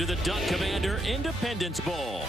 to the Duck Commander Independence Bowl.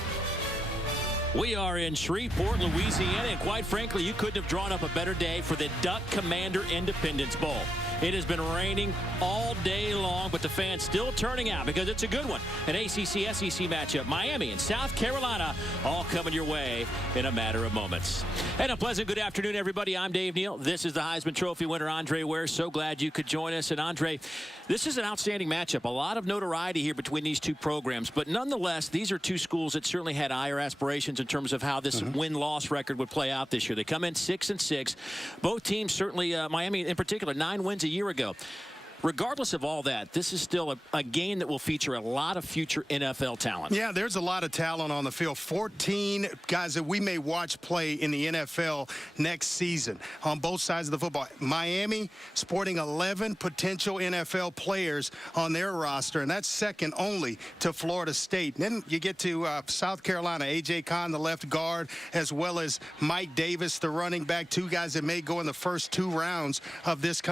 We are in Shreveport, Louisiana, and quite frankly, you couldn't have drawn up a better day for the Duck Commander Independence Bowl. It has been raining all day long, but the fans still turning out because it's a good one. An ACC-SEC matchup. Miami and South Carolina all coming your way in a matter of moments. And a pleasant good afternoon, everybody. I'm Dave Neal. This is the Heisman Trophy winner, Andre Ware. So glad you could join us. And Andre, this is an outstanding matchup. A lot of notoriety here between these two programs. But nonetheless, these are two schools that certainly had higher aspirations in terms of how this win-loss record would play out this year. They come in 6-6. Both teams, certainly Miami in particular, 9 wins a year ago. Regardless of all that, this is still a game that will feature a lot of future NFL talent. Yeah, there's a lot of talent on the field. 14 guys that we may watch play in the NFL next season on both sides of the football. Miami sporting 11 potential NFL players on their roster, and that's second only to Florida State. Then you get to South Carolina, A.J. Kahn, the left guard, as well as Mike Davis, the running back, two guys that may go in the first 2 rounds of this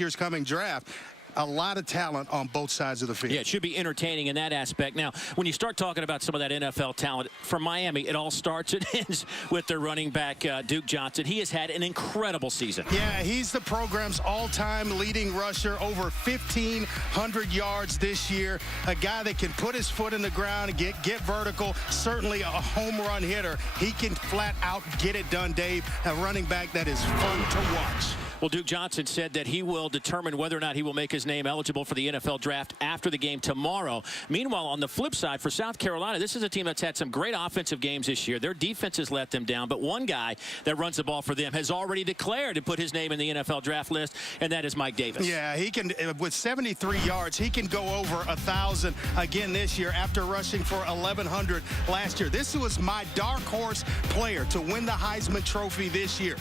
year's coming draft. A lot of talent on both sides of the field. Yeah, it should be entertaining in that aspect. Now, when you start talking about some of that NFL talent from Miami, it all starts and ends with their running back, Duke Johnson. He has had an incredible season. Yeah, he's the program's all-time leading rusher, over 1,500 yards this year. A guy that can put his foot in the ground and get vertical. Certainly a home run hitter. He can flat out get it done, Dave. A running back that is fun to watch. Well, Duke Johnson said that he will determine whether or not he will make his name eligible for the NFL draft after the game tomorrow. Meanwhile, on the flip side, for South Carolina, this is a team that's had some great offensive games this year. Their defense has let them down, but one guy that runs the ball for them has already declared to put his name in the NFL draft list, and that is Mike Davis. Yeah, he can, with 73 yards, he can go over 1,000 again this year after rushing for 1,100 last year. This was my dark horse player to win the Heisman Trophy this year.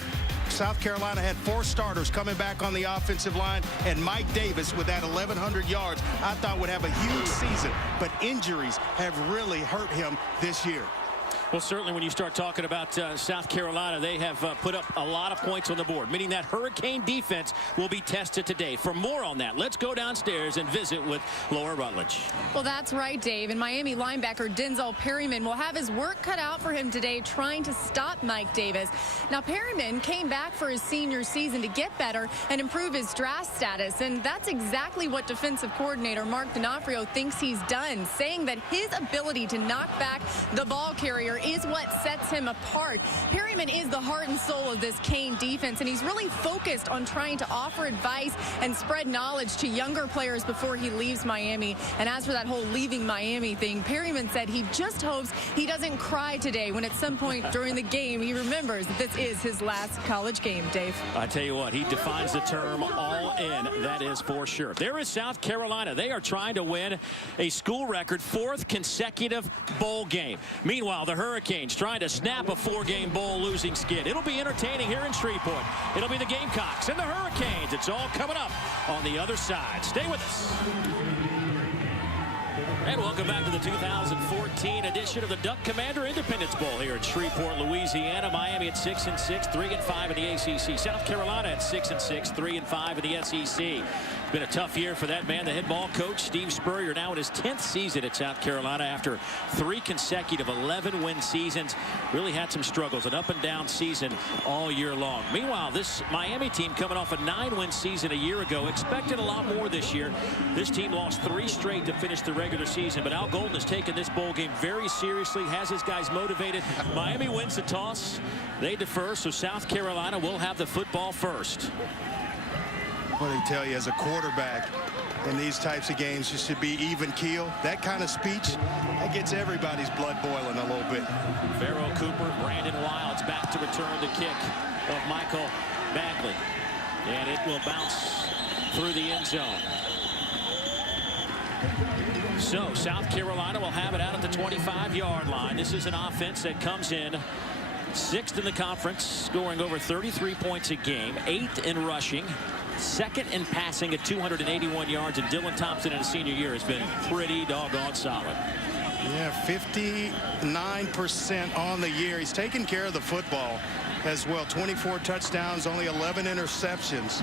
South Carolina had 4 starters coming back on the offensive line, and Mike Davis with that 1,100 yards I thought would have a huge season, but injuries have really hurt him this year. Well, certainly when you start talking about South Carolina, they have put up a lot of points on the board, meaning that Hurricane defense will be tested today. For more on that, let's go downstairs and visit with Laura Rutledge. Well, that's right, Dave. And Miami linebacker Denzel Perryman will have his work cut out for him today trying to stop Mike Davis. Now, Perryman came back for his senior season to get better and improve his draft status, and that's exactly what defensive coordinator Mark D'Onofrio thinks he's done, saying that his ability to knock back the ball carrier is what sets him apart. Perryman is the heart and soul of this Cane defense, and he's really focused on trying to offer advice and spread knowledge to younger players before he leaves Miami. And as for that whole leaving Miami thing, Perryman said he just hopes he doesn't cry today when at some point during the game he remembers that this is his last college game, Dave. I tell you what, he defines the term all in, that is for sure. There is South Carolina. They are trying to win a school record 4th consecutive bowl game. Meanwhile, the Hurricanes trying to snap a 4-game bowl losing skid. It'll be entertaining here in Shreveport. It'll be the Gamecocks and the Hurricanes. It's all coming up on the other side. Stay with us. And welcome back to the 2014 edition of the Duck Commander Independence Bowl here at Shreveport, Louisiana. Miami at 6-6, 3-5 in the ACC. South Carolina at 6-6, 3-5 in the SEC. It's been a tough year for that man, the head ball coach, Steve Spurrier, now in his 10th season at South Carolina after 3 consecutive 11-win seasons. Really had some struggles, an up-and-down season all year long. Meanwhile, this Miami team coming off a 9-win season a year ago, expected a lot more this year. This team lost 3 straight to finish the regular season, but Al Golden has taken this bowl game very seriously, has his guys motivated. Miami wins the toss. They defer, so South Carolina will have the football first. What do I tell you, as a quarterback in these types of games, you should be even keel. That kind of speech, that gets everybody's blood boiling a little bit. Pharaoh Cooper, Brandon Wilds back to return the kick of Michael Bagley. And it will bounce through the end zone. So South Carolina will have it out at the 25-yard line. This is an offense that comes in 6th in the conference, scoring over 33 points a game, 8th in rushing, 2nd in passing at 281 yards, and Dylan Thompson in his senior year has been pretty doggone solid. Yeah, 59% on the year. He's taking care of the football as well. 24 touchdowns, only 11 interceptions.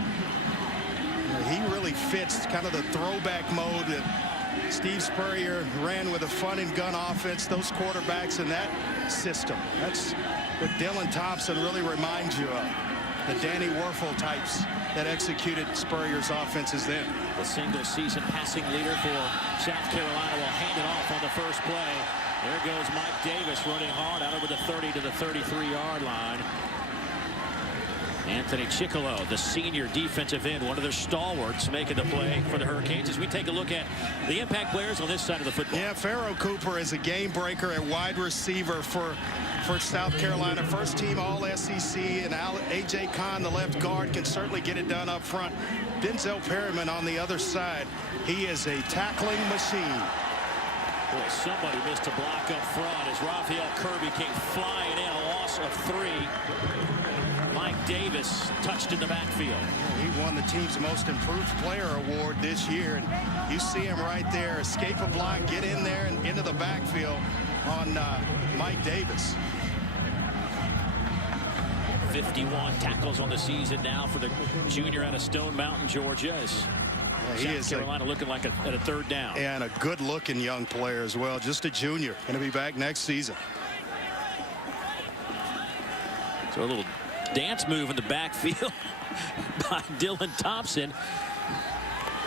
He really fits kind of the throwback mode that Steve Spurrier ran with a fun and gun offense. Those quarterbacks in that system, that's what Dylan Thompson really reminds you of. The Danny Werfel types that executed Spurrier's offenses then. The single season passing leader for South Carolina will hand it off on the first play. There goes Mike Davis running hard out over the 30 to the 33-yard line. Anthony Chickalo, the senior defensive end, one of their stalwarts, making the play for the Hurricanes as we take a look at the impact players on this side of the football. Yeah, Pharaoh Cooper is a game breaker at wide receiver for South Carolina. First team All-SEC, and A.J. Kahn, the left guard, can certainly get it done up front. Denzel Perryman on the other side. He is a tackling machine. Boy, somebody missed a block up front as Raphael Kirby came flying in, a loss of 3. Mike Davis touched in the backfield. He won the team's most improved player award this year, and you see him right there escape a block, get in there and into the backfield on Mike Davis. 51 tackles on the season now for the junior out of Stone Mountain, Georgia. South Carolina looking like at a third down. And a good-looking young player as well. Just a junior. Going to be back next season. So a little dance move in the backfield by Dylan Thompson.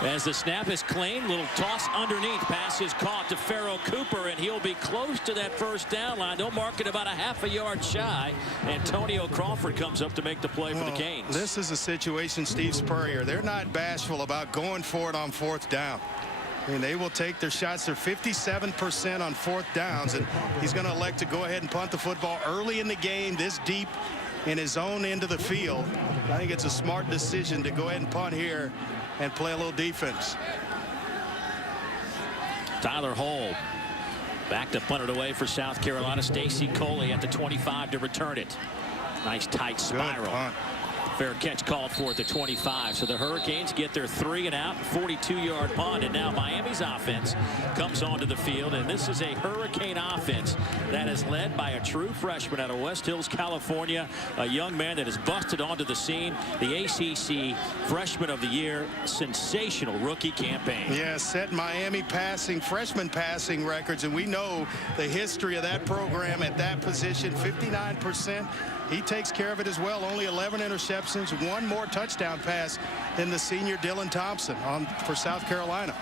As the snap is claimed, little toss underneath. Pass is caught to Pharaoh Cooper, and he'll be close to that first down line. They'll mark it about a half a yard shy. Antonio Crawford comes up to make the play for the Canes. This is a situation, Steve Spurrier, they're not bashful about going for it on fourth down. I mean, they will take their shots. They're 57% on fourth downs, and he's going to elect to go ahead and punt the football early in the game, this deep in his own end of the field. I think it's a smart decision to go ahead and punt here and play a little defense. Tyler Hull back to punt it away for South Carolina. Stacy Coley at the 25 to return it. Nice tight spiral. Fair catch called for at the 25. So the Hurricanes get their 3 and out, 42-yard punt, and now Miami's offense comes onto the field, and this is a Hurricane offense that is led by a true freshman out of West Hills, California, a young man that has busted onto the scene. The ACC Freshman of the Year, sensational rookie campaign. Yeah, set Miami freshman passing records, and we know the history of that program at that position, 59%. He takes care of it as well. Only 11 interceptions, 1 more touchdown pass than the senior Dylan Thompson for South Carolina.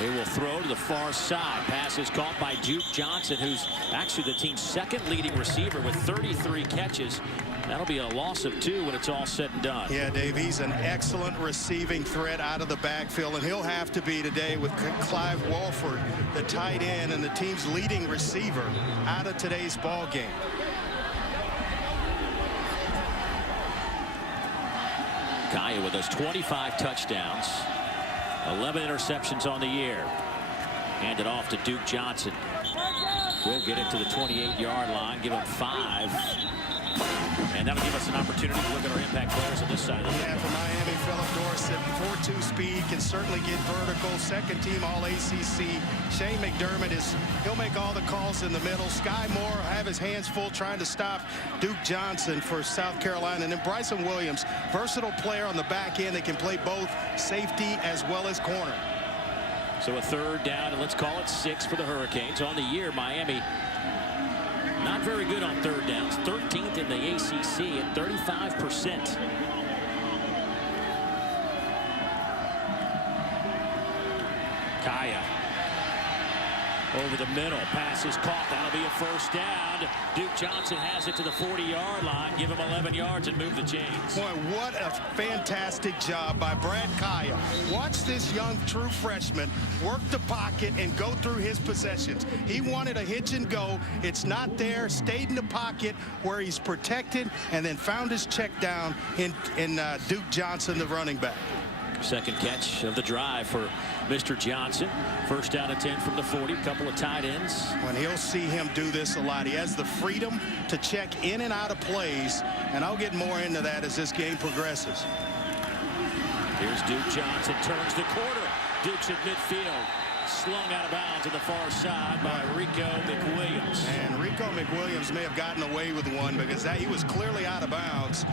They will throw to the far side. Pass is caught by Duke Johnson, who's actually the team's second leading receiver with 33 catches. That'll be a loss of 2 when it's all said and done. Yeah, Dave, he's an excellent receiving threat out of the backfield, and he'll have to be today with Clive Walford, the tight end and the team's leading receiver, out of today's ball game. Kaya with those 25 touchdowns, 11 interceptions on the year. Handed off to Duke Johnson. We'll get it to the 28-yard line, give him 5. And that'll give us an opportunity to look at our impact players on this side of the Yeah, for Miami, Phillip Dorsett, 4.2 speed, can certainly get vertical. Second team All-ACC. Shane McDermott he'll make all the calls in the middle. Sky Moore will have his hands full trying to stop Duke Johnson for South Carolina. And then Bryson Williams, versatile player on the back end that can play both safety as well as corner. So a third down, and let's call it 6 for the Hurricanes. On the year, Miami not very good on third downs. 13th in the ACC at 35%. Kaya over the middle. Pass is caught. That'll be a first down. Duke Johnson has it to the 40-yard line. Give him 11 yards and move the chains. Boy, what a fantastic job by Brad Kaya. Watch this young true freshman work the pocket and go through his possessions. He wanted a hitch and go. It's not there. Stayed in the pocket where he's protected and then found his check down in Duke Johnson, the running back. Second catch of the drive for Mr. Johnson. First down and 10 from the 40. Couple of tight ends. When he'll see him do this a lot. He has the freedom to check in and out of plays, and I'll get more into that as this game progresses. Here's Duke Johnson, turns the corner. Duke's at midfield. Slung out of bounds on the far side by Rico McWilliams. And Rico McWilliams may have gotten away with one because he was clearly out of bounds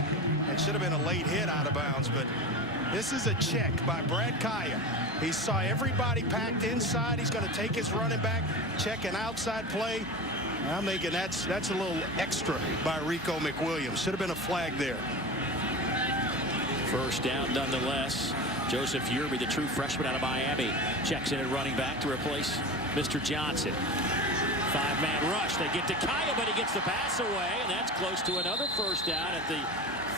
and should have been a late hit out of bounds, but this is a check by Brad Kaya. He saw everybody packed inside. He's going to take his running back, check an outside play. I'm thinking that's a little extra by Rico McWilliams. Should have been a flag there. First down nonetheless. Joseph Yerby, the true freshman out of Miami, checks in at running back to replace Mr. Johnson. Five-man rush. They get to Kaya, but he gets the pass away, and that's close to another first down at the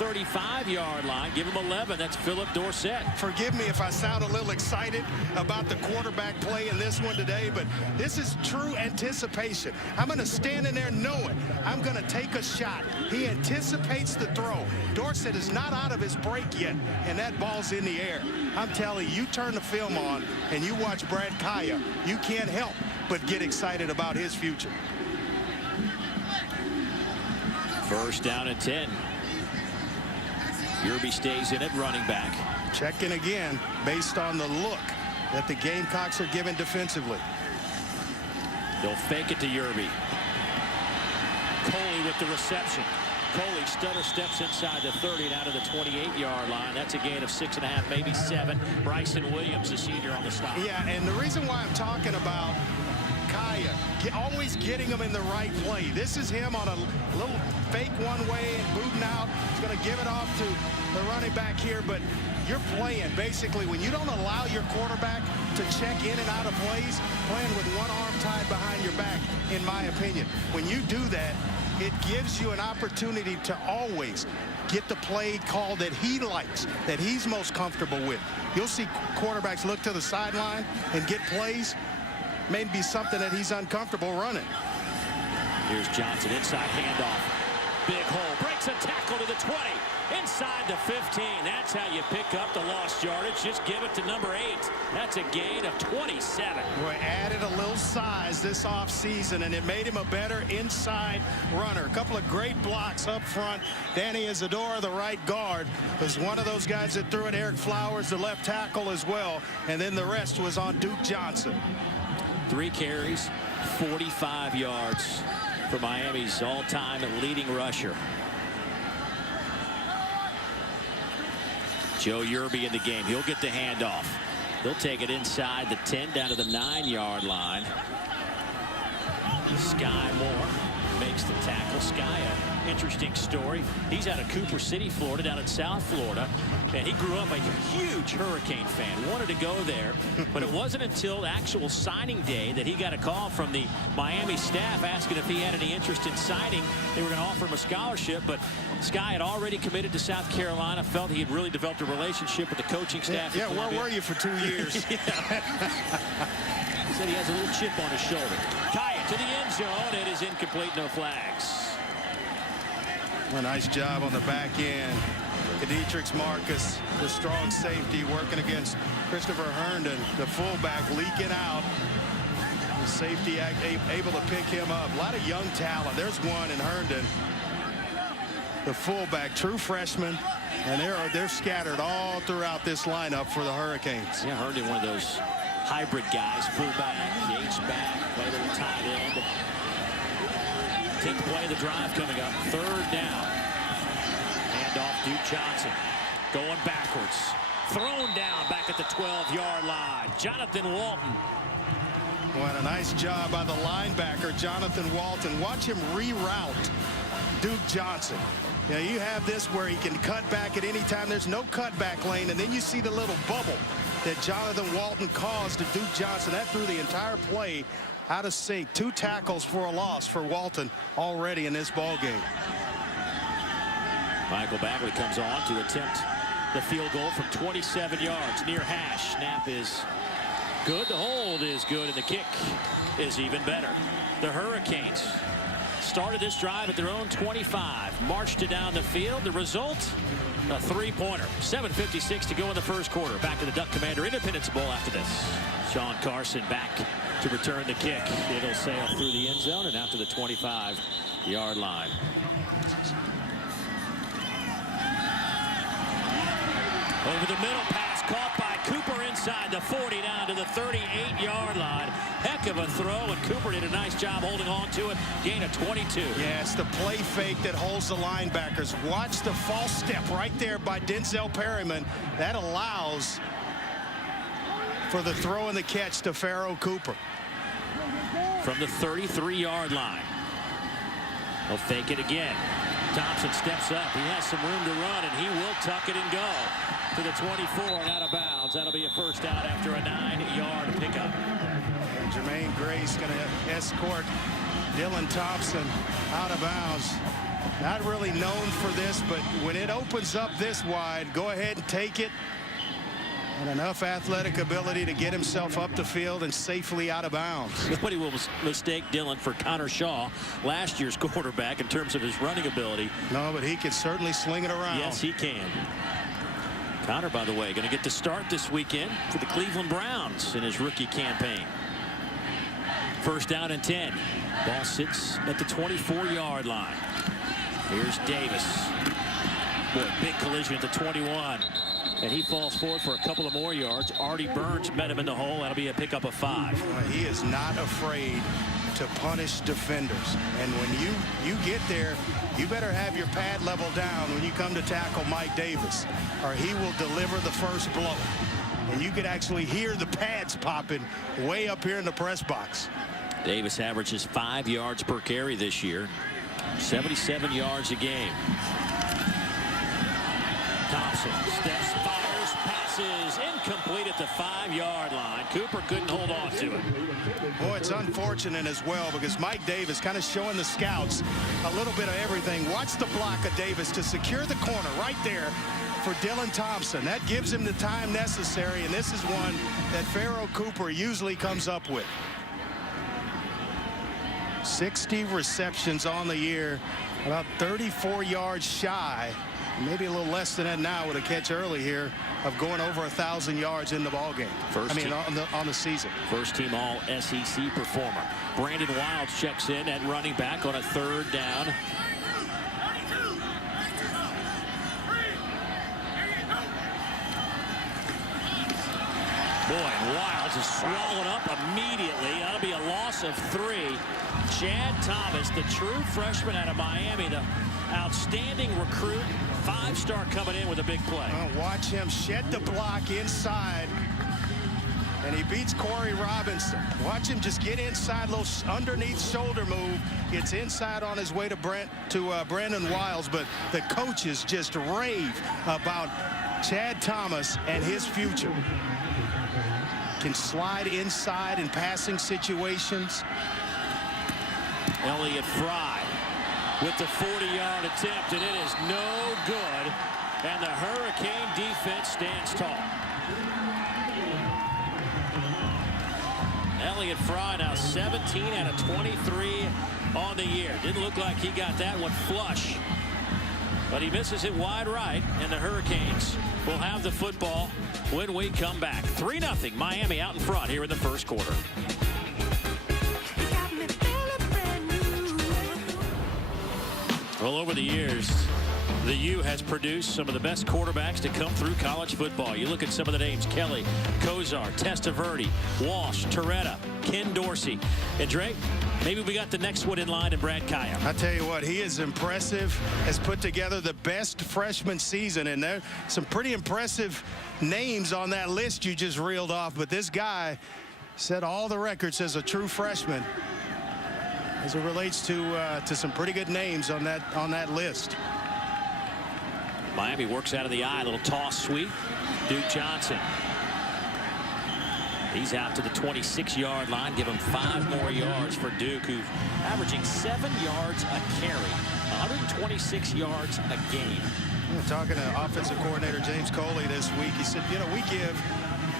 35-yard line. Give him 11. That's Phillip Dorsett. Forgive me if I sound a little excited about the quarterback play in this one today, but this is true anticipation. I'm going to stand in there knowing I'm going to take a shot. He anticipates the throw. Dorsett is not out of his break yet, and that ball's in the air. I'm telling you, you turn the film on and you watch Brad Kaya, you can't help but get excited about his future. First down and 10. Yerby stays in at running back. Checking again based on the look that the Gamecocks are giving defensively. They'll fake it to Yerby. Coley with the reception. Coley stutter steps inside the 30 and out of the 28-yard line. That's a gain of 6.5, maybe 7. Bryson Williams, the senior, on the stop. Yeah, and the reason why I'm talking about Kaya, always getting him in the right play. This is him on a little fake one way and booting out. He's going to give it off to the running back here, but you're playing basically when you don't allow your quarterback to check in and out of plays, playing with one arm tied behind your back, in my opinion. When you do that, it gives you an opportunity to always get the play called that he likes, that he's most comfortable with. You'll see quarterbacks look to the sideline and get plays, maybe something that he's uncomfortable running. Here's Johnson, inside handoff. Big hole, breaks a tackle to the 20, inside the 15. That's how you pick up the lost yardage. Just give it to number 8. That's a gain of 27. We added a little size this offseason, and it made him a better inside runner. A couple of great blocks up front. Danny Isadora, the right guard, was one of those guys that threw it. Eric Flowers, the left tackle as well, and then the rest was on Duke Johnson. 3 carries, 45 yards for Miami's all-time leading rusher. Joe Yerby in the game. He'll get the handoff. They'll take it inside the 10 down to the 9-yard line. Sky Moore makes the tackle. Sky, an interesting story. He's out of Cooper City, Florida, down in South Florida. And he grew up a huge Hurricane fan, wanted to go there, but it wasn't until actual signing day that he got a call from the Miami staff asking if he had any interest in signing. They were going to offer him a scholarship, but Sky had already committed to South Carolina, felt he had really developed a relationship with the coaching staff. Yeah, where were you for 2 years? He said he has a little chip on his shoulder. Kaya to the end zone. It is incomplete, no flags. A nice job on the back end. Dietrich Marcus, the strong safety, working against Christopher Herndon, the fullback, leaking out. The safety able to pick him up. A lot of young talent. There's one in Herndon. The fullback, true freshman, and they're scattered all throughout this lineup for the Hurricanes. Yeah, Herndon, one of those hybrid guys, fullback, H-back, play a little tight end. 10th play of the drive coming up. 3rd down. Off Duke Johnson going backwards, thrown down back at the 12-yard line. Jonathan Walton. What a nice job by the linebacker, Jonathan Walton. Watch him reroute Duke Johnson. Now you have this where he can cut back at any time. There's no cutback lane, and then you see the little bubble that Jonathan Walton caused to Duke Johnson. That threw the entire play out of sync. 2 tackles for a loss for Walton already in this ball game. Michael Bagley comes on to attempt the field goal from 27 yards near hash. Snap is good. The hold is good, and the kick is even better. The Hurricanes started this drive at their own 25, marched it down the field. The result, a 3-pointer. 7:56 to go in the first quarter. Back to the Duck Commander Independence Bowl after this. Sean Carson back to return the kick. It'll sail through the end zone and out to the 25-yard line. Over the middle, pass caught by Cooper inside the 40 down to the 38-yard line. Heck of a throw, and Cooper did a nice job holding on to it. Gain of 22. Yeah, it's the play fake that holds the linebackers. Watch the false step right there by Denzel Perryman. That allows for the throw and the catch to Pharaoh Cooper. From the 33-yard line. He'll fake it again. Thompson steps up. He has some room to run, and he will tuck it and go to the 24 and out of bounds. That'll be a first down after a 9-yard pickup. And Jermaine Grace going to escort Dylan Thompson out of bounds. Not really known for this, but when it opens up this wide, go ahead and take it. And enough athletic ability to get himself up the field and safely out of bounds. Nobody will mistake Dylan for Connor Shaw, last year's quarterback, in terms of his running ability. No, but he can certainly sling it around. Yes, he can. Connor, by the way, going to get to start this weekend for the Cleveland Browns in his rookie campaign. First down and 10. Ball sits at the 24-yard line. Here's Davis. Boy, big collision at the 21. And he falls forward for a couple of more yards. Artie Burns met him in the hole. That'll be a pickup of 5. He is not afraid to punish defenders. And when you get there, you better have your pad level down when you come to tackle Mike Davis, or he will deliver the first blow. And you could actually hear the pads popping way up here in the press box. Davis averages 5 yards per carry this year. 77 yards a game. Thompson steps, fires, passes, incomplete at the 5-yard line. Cooper couldn't hold on to it. Boy, it's unfortunate as well, because Mike Davis kind of showing the scouts a little bit of everything. Watch the block of Davis to secure the corner right there for Dylan Thompson. That gives him the time necessary, and this is one that Pharaoh Cooper usually comes up with. 60 receptions on the year, about 34 yards shy, maybe a little less than that now with a catch early here, of going over 1,000 yards in the ball game. On the season. First team all SEC performer. Brandon Wild checks in at running back on a 3rd down. Boy, and Wilds is swallowed up immediately. That'll be a loss of 3. Chad Thomas, the true freshman out of Miami, the outstanding recruit, 5-star coming in with a big play. Watch him shed the block inside, and he beats Corey Robinson. Watch him just get inside, little underneath shoulder move. Gets inside on his way to Brandon Wiles, but the coaches just rave about Chad Thomas and his future. Can slide inside in passing situations. Elliott Fry with the 40-yard attempt, and it is no good, and the Hurricane defense stands tall. Elliott Fry now 17 out of 23 on the year. Didn't look like he got that one flush, but he misses it wide right, and the Hurricanes will have the football when we come back. 3-0 Miami out in front here in the first quarter. Well, over the years, the U has produced some of the best quarterbacks to come through college football. You look at some of the names: Kelly, Kozar, Testaverde, Walsh, Torretta, Ken Dorsey. And Drake, maybe we got the next one in line in Brad Kaya. I tell you what, he is impressive. Has put together the best freshman season, and there some pretty impressive names on that list you just reeled off. But this guy set all the records as a true freshman, as it relates to some pretty good names on that list. Miami works out of the eye, a little toss sweep. Duke Johnson. He's out to the 26-yard line. Give him 5 more yards for Duke, who's averaging 7 yards a carry, 126 yards a game. Talking to offensive coordinator James Coley this week, he said, you know, we give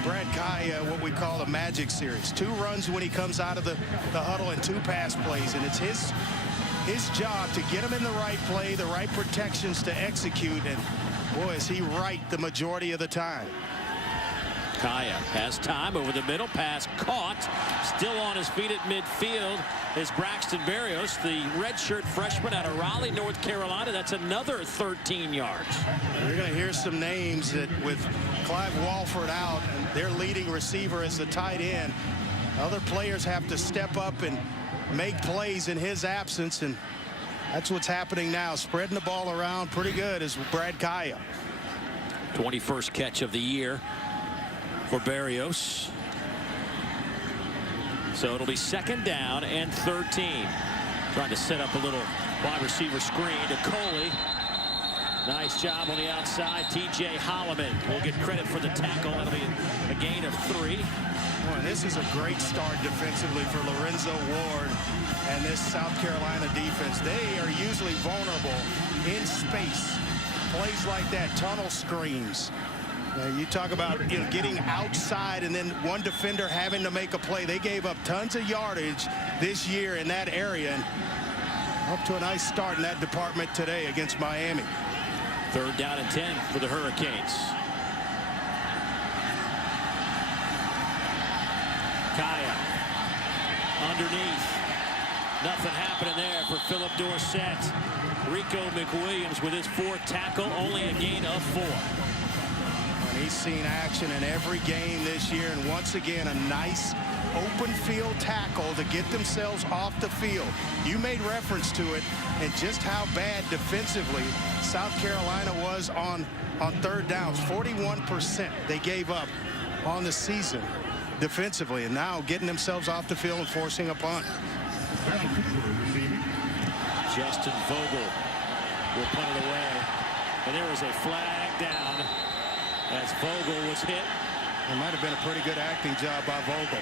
Brad Kaya what we call a magic series. 2 runs when he comes out of the huddle and 2 pass plays, and it's his job to get him in the right play, the right protections to execute, and boy, is he right the majority of the time. Kaya has time over the middle, pass caught, still on his feet at midfield is Braxton Berrios, the redshirt freshman out of Raleigh, North Carolina. That's another 13 yards. You're going to hear some names that, with Clive Walford out and their leading receiver as the tight end, other players have to step up and make plays in his absence, and that's what's happening now. Spreading the ball around pretty good is Brad Kaya. 21st catch of the year for Berrios. So it'll be 2nd down and 13. Trying to set up a little wide receiver screen to Coley. Nice job on the outside. TJ Holloman will get credit for the tackle. That'll be a gain of 3. Boy, this is a great start defensively for Lorenzo Ward and this South Carolina defense. They are usually vulnerable in space. Plays like that, tunnel screens. You talk about getting outside and then one defender having to make a play. They gave up tons of yardage this year in that area. And up to a nice start in that department today against Miami. 3rd down and 10 for the Hurricanes. Kaya underneath. Nothing happening there for Phillip Dorsett. Rico McWilliams with his 4th tackle, only a gain of 4. And he's seen action in every game this year, and once again a nice open field tackle to get themselves off the field. You made reference to it and just how bad defensively South Carolina was on 3rd downs. 41% they gave up on the season defensively, and now getting themselves off the field and forcing a punt. Justin Vogel will punt it away, and there is a flag down as Vogel was hit. It might have been a pretty good acting job by Vogel.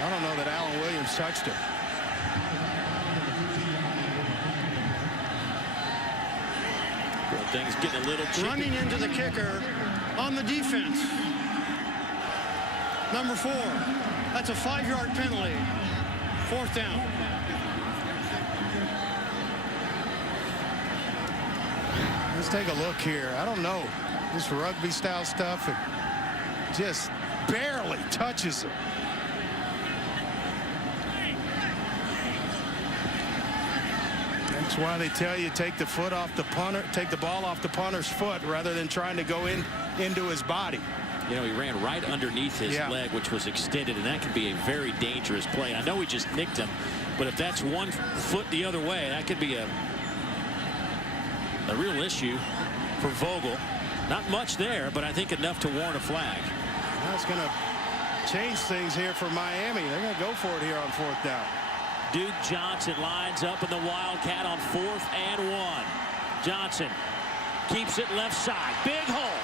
I don't know that Alan Williams touched him. Well, things getting a little chippy. Running into the kicker on the defense. Number 4. That's a 5-yard penalty. 4th down. Let's take a look here. I don't know. This rugby style stuff, it just barely touches him. That's why they tell you take the foot off the punter, take the ball off the punter's foot rather than trying to go into his body. You know, he ran right underneath his leg, which was extended, and that can be a very dangerous play. I know he just nicked him, but if that's 1 foot the other way, that could be a real issue for Vogel. Not much there, but I think enough to warrant a flag. That's going to change things here for Miami. They're going to go for it here on 4th down. Duke Johnson lines up in the Wildcat on 4th and 1. Johnson keeps it left side. Big hole.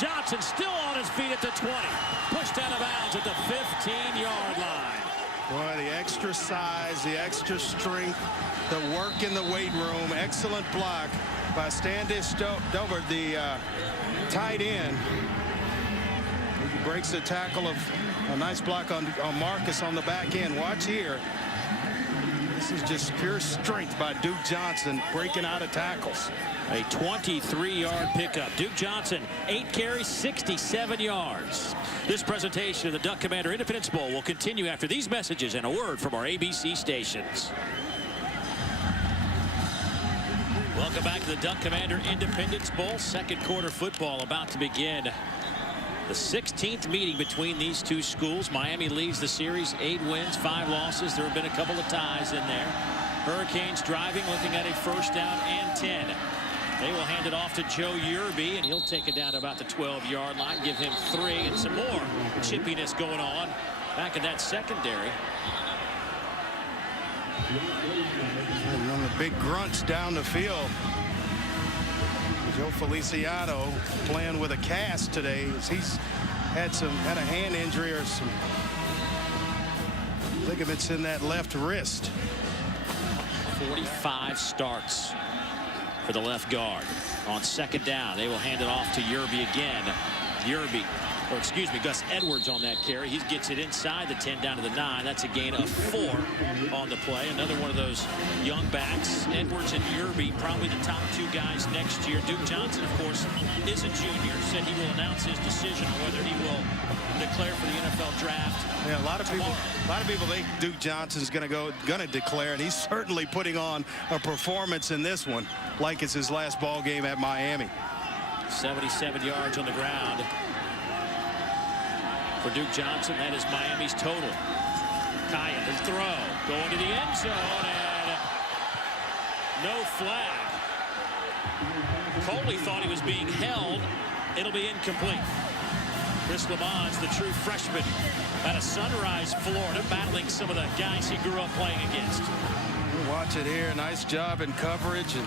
Johnson still on his feet at the 20. Pushed out of bounds at the 15-yard line. Boy, the extra size, the extra strength, the work in the weight room. Excellent block by Standish Dover, the tight end. He breaks the tackle of a nice block on Marcus on the back end. Watch here. This is just pure strength by Duke Johnson breaking out of tackles. A 23-yard pickup. Duke Johnson, 8 carries, 67 yards. This presentation of the Duck Commander Independence Bowl will continue after these messages and a word from our ABC stations. Welcome back to the Duck Commander Independence Bowl. 2nd quarter football about to begin. The 16th meeting between these two schools. Miami leads the series, 8 wins, 5 losses. There have been a couple of ties in there. Hurricanes driving, looking at a 1st down and 10. They will hand it off to Joe Yerby, and he'll take it down to about the 12-yard line, give him 3, and some more chippiness going on back in that secondary. And on the big grunts down the field. Joe Feliciano playing with a cast today. He's had a hand injury or some ligaments in that left wrist. 45 starts for the left guard. On 2nd down, they will hand it off to Yerby again. Yerby, or excuse me, Gus Edwards on that carry. He gets it inside the 10 down to the 9. That's a gain of 4 on the play. Another one of those young backs. Edwards and Yerby, probably the top 2 guys next year. Duke Johnson, of course, is a junior. Said he will announce his decision on whether he will declare for the NFL draft. Yeah, a lot of people think Duke Johnson's going to declare, and he's certainly putting on a performance in this one like it's his last ball game at Miami. 77 yards on the ground for Duke Johnson. That is Miami's total. Kaya, the throw, going to the end zone, and no flag. Coley thought he was being held. It'll be incomplete. Chris Lamons, the true freshman out of Sunrise, Florida, battling some of the guys he grew up playing against. Watch it here. Nice job in coverage, and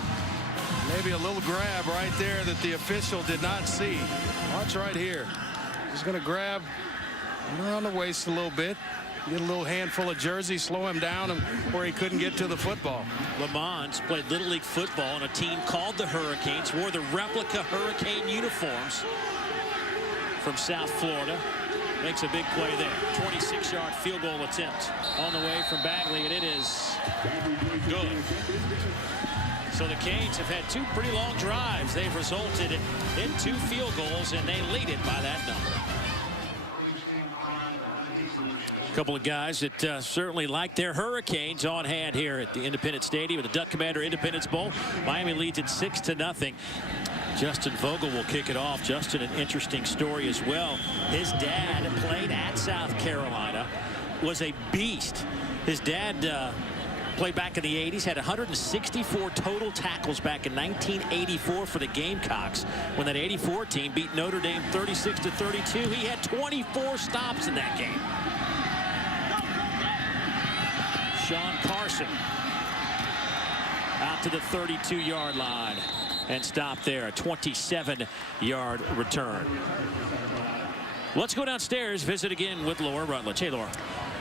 maybe a little grab right there that the official did not see. Watch right here. He's going to grab around the waist a little bit. Get a little handful of jersey, slow him down where he couldn't get to the football. Lamons played Little League football on a team called the Hurricanes, wore the replica Hurricane uniforms from South Florida. Makes a big play there. 26-yard field goal attempt on the way from Bagley, and it is good. So the Canes have had two pretty long drives. They've resulted in 2 field goals, and they lead it by that number. A couple of guys that certainly like their Hurricanes on hand here at the Independence Stadium at the Duck Commander Independence Bowl. Miami leads it 6-0. Justin Vogel will kick it off. Justin, an interesting story as well. His dad played at South Carolina, was a beast. His dad played back in the 80s, had 164 total tackles back in 1984 for the Gamecocks. When that 84 team beat Notre Dame 36-32, he had 24 stops in that game. Sean Carson out to the 32-yard line and stop there. A 27-yard return. Let's go downstairs, visit again with Laura Rutledge. Hey, Laura.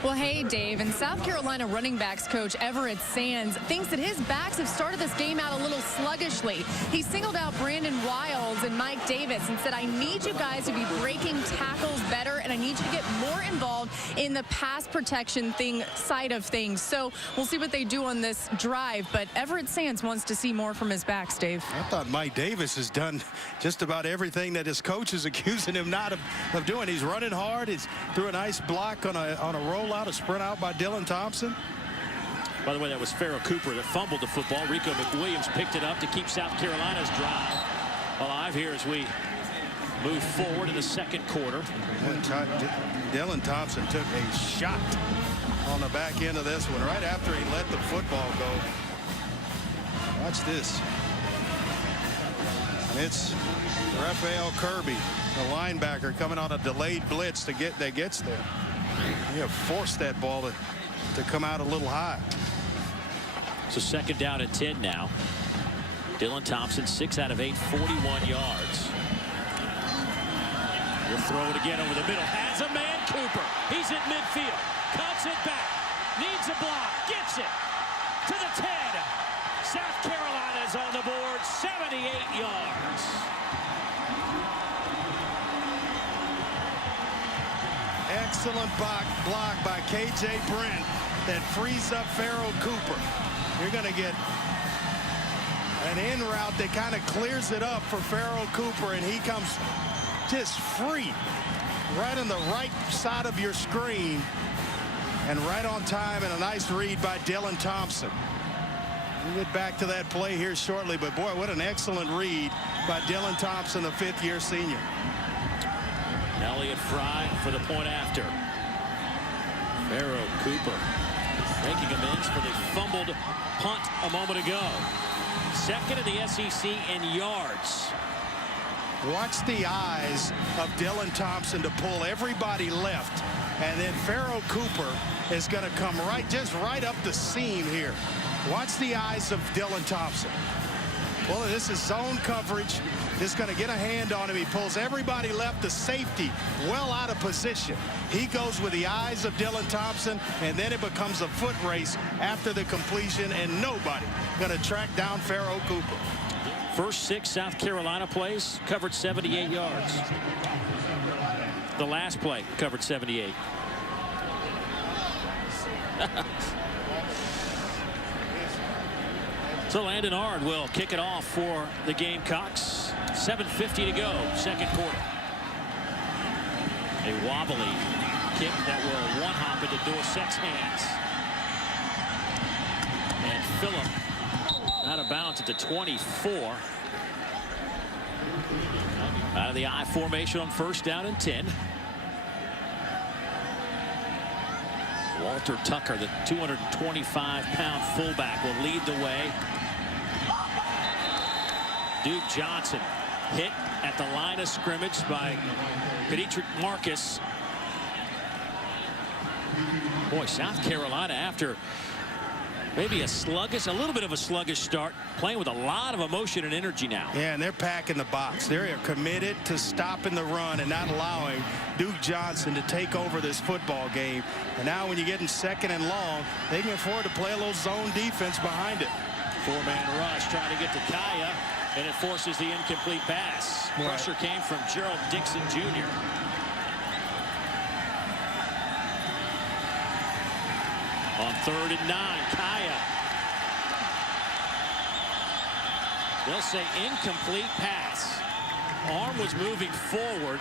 Well, hey, Dave, and South Carolina running backs coach Everett Sands thinks that his backs have started this game out a little sluggishly. He singled out Brandon Wiles and Mike Davis and said, I need you guys to be breaking tackles better, and I need you to get more involved in the pass protection side of things. So we'll see what they do on this drive, but Everett Sands wants to see more from his backs, Dave. I thought Mike Davis has done just about everything that his coach is accusing him not of doing. He's running hard. He's threw a nice block on a roll out, a sprint out by Dylan Thompson. By the way, that was Pharaoh Cooper that fumbled the football. Rico McWilliams picked it up to keep South Carolina's drive alive here as we move forward in the second quarter. Dylan Thompson took a shot on the back end of this one right after he let the football go. Watch this. And it's Raphael Kirby, the linebacker, coming on a delayed blitz that gets there. You have forced that ball to come out a little high. So second down and 10 now. Dylan Thompson, 6 out of 8, 41 yards. We'll throw it again over the middle. Has a man, Cooper. He's at midfield. Cuts it back. Needs a block. Gets it to the 10. South Carolina is on the board. 78 yards. Excellent block by K.J. Brent that frees up Pharaoh Cooper. You're going to get an in route that kind of clears it up for Pharaoh Cooper, and he comes just free right on the right side of your screen and right on time, and a nice read by Dylan Thompson. We'll get back to that play here shortly, but boy, what an excellent read by Dylan Thompson, the fifth-year senior. Elliott Fry for the point after. Pharaoh Cooper making amends for the fumbled punt a moment ago. Second in the SEC in yards. Watch the eyes of Dylan Thompson to pull everybody left, and then Pharaoh Cooper is going to come just right up the seam here. Watch the eyes of Dylan Thompson. Well, this is zone coverage. Just going to get a hand on him. He pulls everybody left, the safety well out of position. He goes with the eyes of Dylan Thompson, and then it becomes a foot race after the completion, and nobody going to track down Pharaoh Cooper. First 6 South Carolina plays covered 78 yards. The last play covered 78. So Landon Ard will kick it off for the Gamecocks. 7:50 to go, second quarter. A wobbly kick that will one-hop into Dorsett's hands. And Phillip out of bounds at the 24. Out of the I formation on first down and 10. Walter Tucker, the 225-pound fullback, will lead the way. Duke Johnson hit at the line of scrimmage by Dietrich Marcus. Boy, South Carolina, after maybe a little bit of a sluggish start, playing with a lot of emotion and energy now. Yeah, and they're packing the box. They're committed to stopping the run and not allowing Duke Johnson to take over this football game. And now when you get in 2nd and long, they can afford to play a little zone defense behind it. 4-man rush trying to get to Kaya, and it forces the incomplete pass. Right. Pressure came from Gerald Dixon Jr. On 3rd and 9, Kaya. They'll say incomplete pass. Arm was moving forward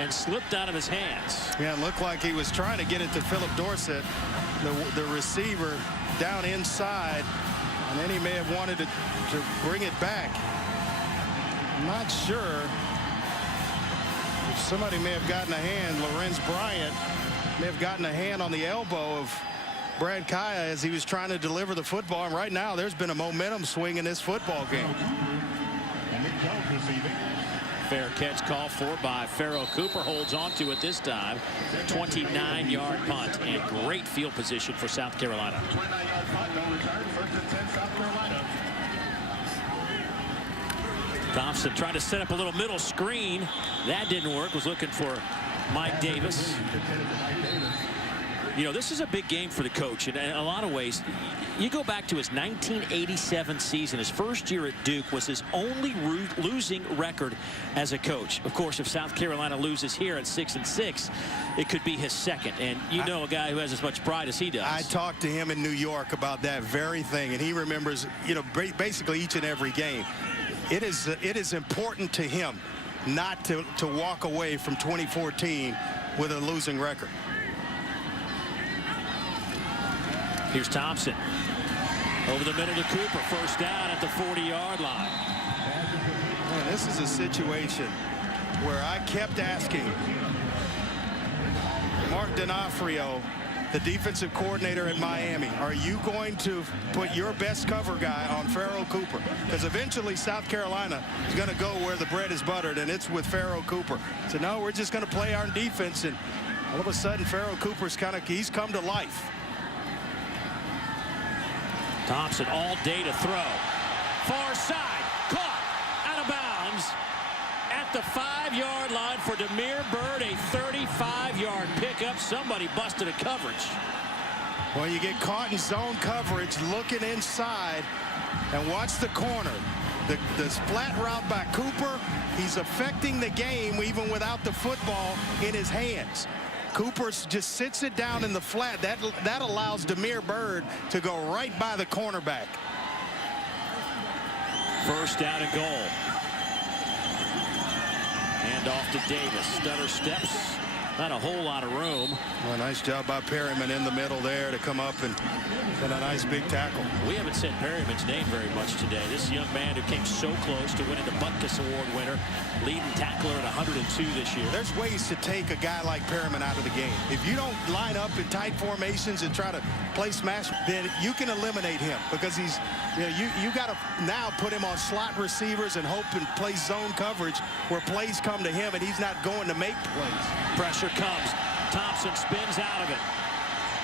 and slipped out of his hands. Yeah, it looked like he was trying to get it to Phillip Dorsett, the receiver, down inside, and then he may have wanted to bring it back. I'm not sure if somebody may have gotten a hand. Lorenz Bryant may have gotten a hand on the elbow of Brad Kaya as he was trying to deliver the football. And right now, there's been a momentum swing in this football game. Fair catch called for by Pharoh Cooper. Holds on to it this time. 29-yard punt and great field position for South Carolina. Thompson tried to set up a little middle screen. That didn't work. Was looking for Mike Davis. You know, this is a big game for the coach in a lot of ways. You go back to his 1987 season. His first year at Duke was his only losing record as a coach. Of course, if South Carolina loses here at 6-6, it could be his second. And you know a guy who has as much pride as he does. I talked to him in New York about that very thing, and he remembers, you know, basically each and every game. It is important to him not to walk away from 2014 with a losing record. Here's Thompson. Over the middle to Cooper. First down at the 40-yard line. Man, this is a situation where I kept asking Mark D'Onofrio, the defensive coordinator at Miami, are you going to put your best cover guy on Pharoh Cooper? Because eventually South Carolina is going to go where the bread is buttered, and it's with Pharoh Cooper. So no, we're just going to play our defense, and all of a sudden Pharoh Cooper's he's come to life. Thompson all day to throw. Far side. Caught. Out of bounds. At the 5-yard line for Demir Bird. A 35-yard pickup. Somebody busted a coverage. Well, you get caught in zone coverage looking inside. And watch the corner. The flat route by Cooper. He's affecting the game even without the football in his hands. Cooper just sits it down in the flat. That allows Demir Bird to go right by the cornerback. First down and goal. Hand off to Davis. Stutter steps. Not a whole lot of room. Well, nice job by Perryman in the middle there to come up and get a nice big tackle. We haven't said Perryman's name very much today. This young man who came so close to winning the Butkus Award winner, leading tackler at 102 this year. There's ways to take a guy like Perryman out of the game. If you don't line up in tight formations and try to play smash, then you can eliminate him because he's, you got to now put him on slot receivers and hope and play zone coverage where plays come to him and he's not going to make plays. Pressure comes. Thompson spins out of it.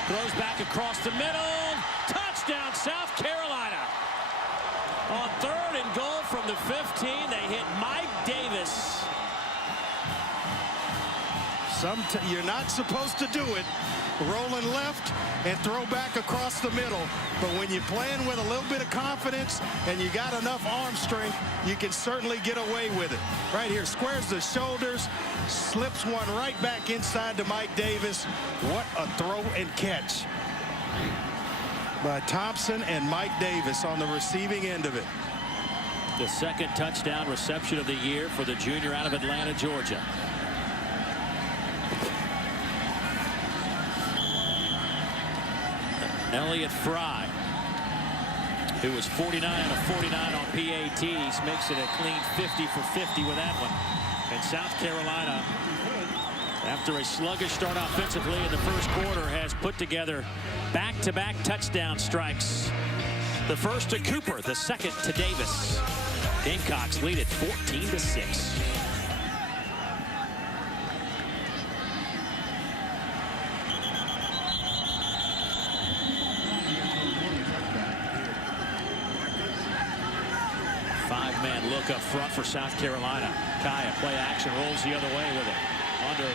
Throws back across the middle. Touchdown, South Carolina. On 3rd and goal from the 15, they hit Mike Davis. You're not supposed to do it. Rolling left and throw back across the middle. But when you're playing with a little bit of confidence and you got enough arm strength, you can certainly get away with it. Right here, squares the shoulders, slips one right back inside to Mike Davis. What a throw and catch by Thompson and Mike Davis on the receiving end of it. The second touchdown reception of the year for the junior out of Atlanta, Georgia. Elliott Fry, who was 49 out of 49 on PATs, makes it a clean 50 for 50 with that one. And South Carolina, after a sluggish start offensively in the first quarter, has put together back-to-back touchdown strikes. The first to Cooper, the second to Davis. Gamecocks lead at 14-6. Five-man look up front for South Carolina. Kaya play action, rolls the other way with it. Under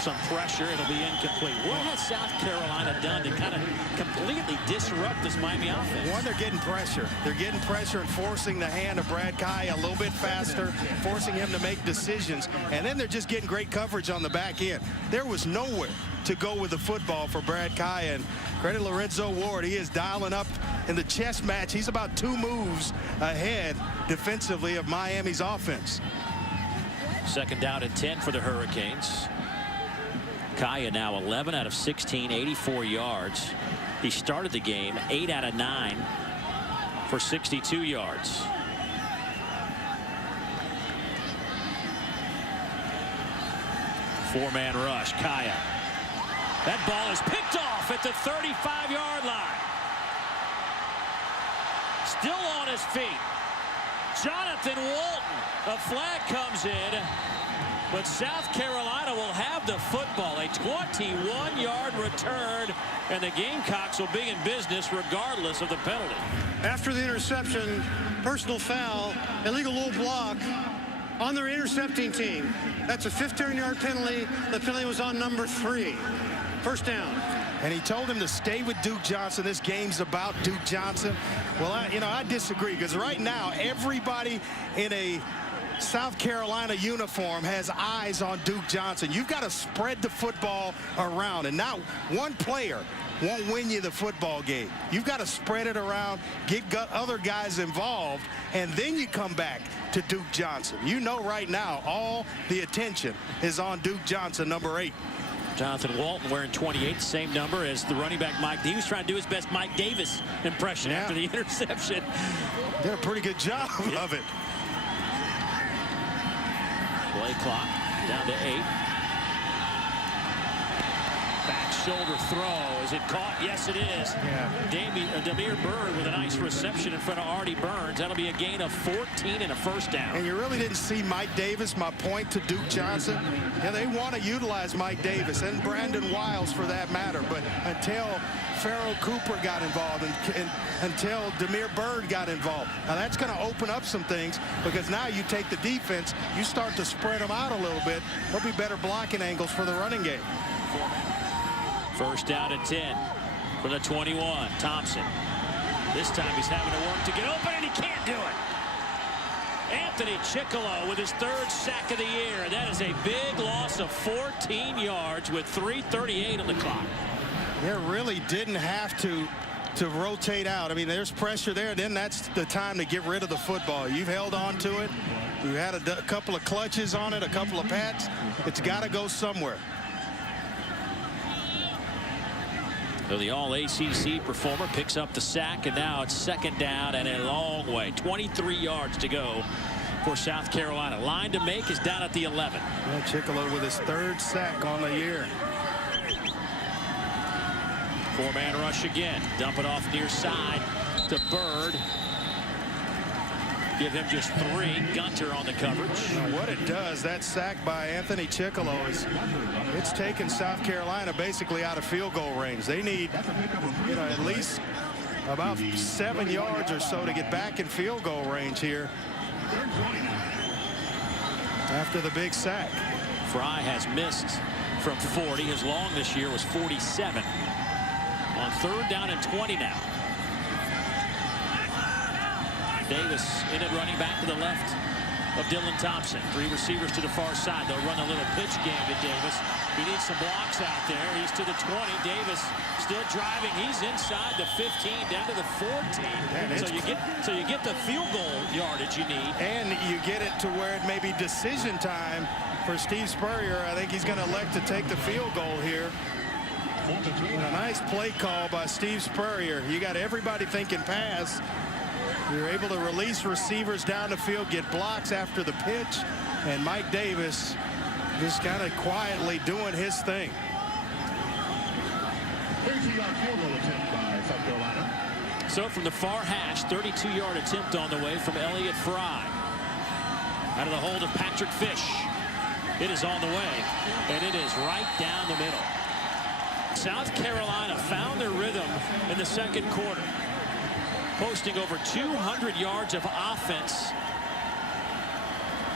some pressure, it'll be incomplete. What has South Carolina done to kind of completely disrupt this Miami offense? One, they're getting pressure. They're getting pressure and forcing the hand of Brad Kaya a little bit faster, forcing him to make decisions. And then they're just getting great coverage on the back end. There was nowhere to go with the football for Brad Kaya. And credit Lorenzo Ward. He is dialing up in the chess match. He's about 2 moves ahead defensively of Miami's offense. Second down and 10 for the Hurricanes. Kaya now 11 out of 16, 84 yards. He started the game 8 out of 9 for 62 yards. Four-man rush. Kaya. That ball is picked off at the 35-yard line. Still on his feet. Jonathan Walton. A flag comes in. But South Carolina will have the football. A 21-yard return. And the Gamecocks will be in business regardless of the penalty. After the interception, personal foul, illegal low block on their intercepting team. That's a 15-yard penalty. The penalty was on number 3. First down. And he told him to stay with Duke Johnson. This game's about Duke Johnson. Well, I disagree, because right now everybody in a South Carolina uniform has eyes on Duke Johnson. You've got to spread the football around, and not one player won't win you the football game. You've got to spread it around, get other guys involved, and then you come back to Duke Johnson. You know right now all the attention is on Duke Johnson, number 8. Jonathan Walton wearing 28, same number as the running back Mike. He was trying to do his best Mike Davis impression after the interception. Did a pretty good job of it. Play clock down to 8. Back shoulder throw. Is it caught? Yes, it is. Demir Bird with a nice reception in front of Artie Burns. That'll be a gain of 14 and a first down. And you really didn't see Mike Davis. My point to Duke Johnson. They want to utilize Mike Davis and Brandon Wiles for that matter. But until Farrell Cooper got involved and until Demir Bird got involved. Now that's going to open up some things, because now you take the defense, you start to spread them out a little bit. There'll be better blocking angles for the running game. First down and 10 for the 21. Thompson. This time he's having to work to get open, and he can't do it. Anthony Chickolo with his 3rd sack of the year. That is a big loss of 14 yards with 3:38 on the clock. They really didn't have to rotate out. I mean, there's pressure there. Then that's the time to get rid of the football. You've held on to it. You had a couple of clutches on it, a couple of pats. It's got to go somewhere. So the all-ACC performer picks up the sack, and now it's second down and a long way. 23 yards to go for South Carolina. Line to make is down at the 11. Yeah, Chickolo with his 3rd sack on the year. Four-man rush again. Dump it off near side to Bird. Give him just 3. Gunter on the coverage. What it does, that sack by Anthony Chickolo, is it's taken South Carolina basically out of field goal range. They need, at least about 7 yards or so to get back in field goal range here after the big sack. Fry has missed from 40. His long this year was 47. On 3rd down and 20 now. Davis in it, running back to the left of Dylan Thompson. 3 receivers to the far side. They'll run a little pitch game to Davis. He needs some blocks out there. He's to the 20. Davis still driving. He's inside the 15, down to the 14. So you get the field goal yardage you need. And you get it to where it may be decision time for Steve Spurrier. I think he's going to elect to take the field goal here. And a nice play call by Steve Spurrier. You got everybody thinking pass. You're able to release receivers down the field, get blocks after the pitch, and Mike Davis just kind of quietly doing his thing. 32-yard field goal attempt by South Carolina. So from the far hash, 32-yard attempt on the way from Elliott Fry. Out of the hold of Patrick Fish. It is on the way, and it is right down the middle. South Carolina found their rhythm in the second quarter, posting over 200 yards of offense.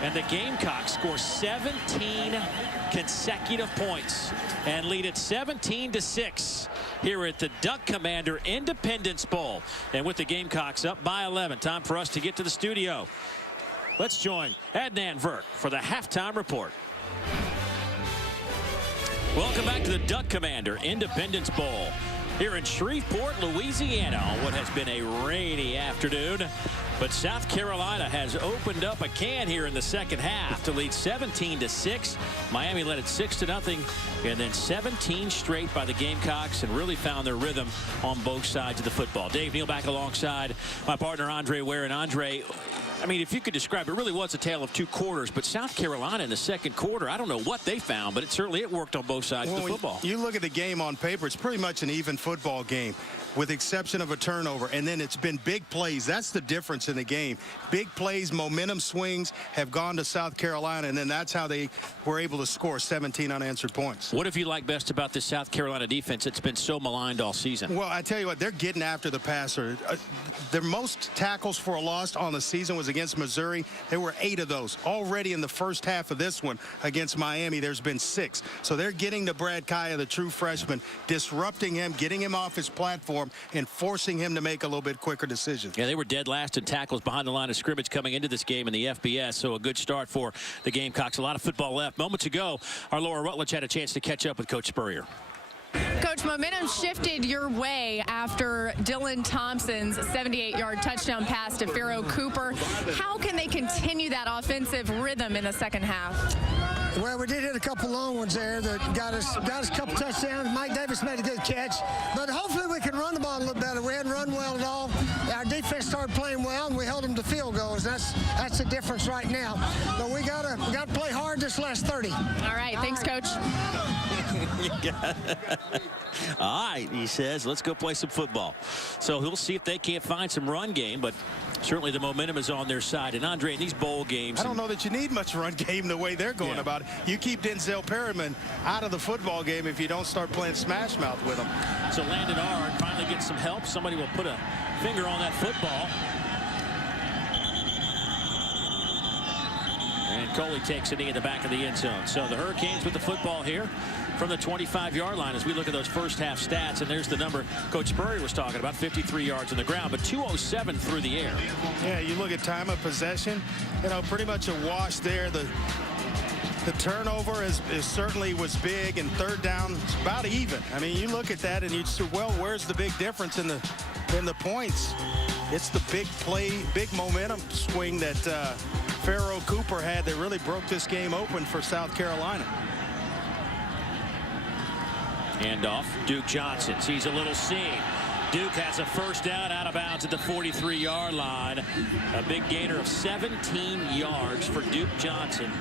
And the Gamecocks score 17 consecutive points and lead it 17-6 here at the Duck Commander Independence Bowl. And with the Gamecocks up by 11, time for us to get to the studio. Let's join Adnan Vert for the halftime report. Welcome back to the Duck Commander Independence Bowl here in Shreveport, Louisiana, on what has been a rainy afternoon. But South Carolina has opened up a can here in the second half to lead 17-6. Miami led it 6-0, and then 17 straight by the Gamecocks, and really found their rhythm on both sides of the football. Dave Neal back alongside my partner Andre Ware. And Andre, I mean, if you could describe, it really was a tale of two quarters. But South Carolina in the second quarter, I don't know what they found, but it worked on both sides of the football. You look at the game on paper, it's pretty much an even football game, with the exception of a turnover. And then it's been big plays. That's the difference in the game. Big plays, momentum swings have gone to South Carolina, and then that's how they were able to score 17 unanswered points. What have you liked best about this South Carolina defense? It's been so maligned all season. Well, I tell you what, they're getting after the passer. Their most tackles for a loss on the season was against Missouri. There were 8 of those. Already in the first half of this one against Miami, there's been 6. So they're getting to Brad Kaya, the true freshman, disrupting him, getting him off his platform, and forcing him to make a little bit quicker decisions. Yeah, they were dead last in tackles behind the line of scrimmage coming into this game in the FBS, so a good start for the Gamecocks. A lot of football left. Moments ago, our Laura Rutledge had a chance to catch up with Coach Spurrier. Coach, momentum shifted your way after Dylan Thompson's 78-yard touchdown pass to Pharaoh Cooper. How can they continue that offensive rhythm in the second half? Well, we did hit a couple long ones there that got us a couple touchdowns. Mike Davis made a good catch, but hopefully we can run the ball a little better. We hadn't run well at all. Our defense started playing well, and we held them to field goals. That's the difference right now. But we gotta play hard this last 30. All right, thanks, Coach. All right, he says, let's go play some football. So he'll see if they can't find some run game, but certainly the momentum is on their side. And Andre, in these bowl games, I don't know that you need much run game the way they're going about it. You keep Denzel Perryman out of the football game if you don't start playing smash mouth with him. So Landon Ard finally gets some help. Somebody will put a finger on that football. And Coley takes a knee in the back of the end zone. So the Hurricanes with the football here from the 25-yard line as we look at those first half stats. And there's the number Coach Spurrier was talking about, 53 yards on the ground, but 207 through the air. Yeah, you look at time of possession, you know, pretty much a wash there. The turnover is certainly was big, and third down is about even. I mean, you look at that and you say, well, where's the big difference in the points? It's the big play, big momentum swing that Pharaoh Cooper had that really broke this game open for South Carolina. Handoff, Duke Johnson sees a little seam. Duke has a first down out of bounds at the 43-yard line. A big gainer of 17 yards for Duke Johnson.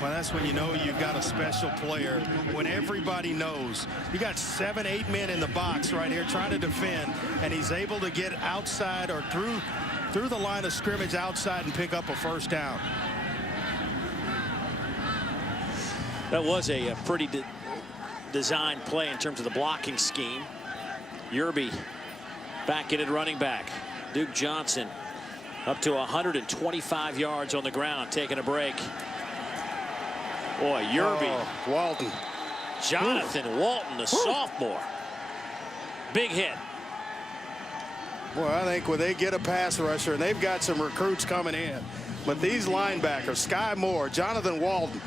Well, that's when you know you've got a special player. When everybody knows you got 7, 8 men in the box right here trying to defend, and he's able to get outside or through the line of scrimmage outside and pick up a first down. That was a pretty designed play in terms of the blocking scheme. Yerby back in at running back. Duke Johnson up to 125 yards on the ground, taking a break. Boy, Yerby. Oh, Walton. Jonathan Walton, the sophomore. Big hit. Well, I think when they get a pass rusher, and they've got some recruits coming in, but these linebackers, Sky Moore, Jonathan Walton,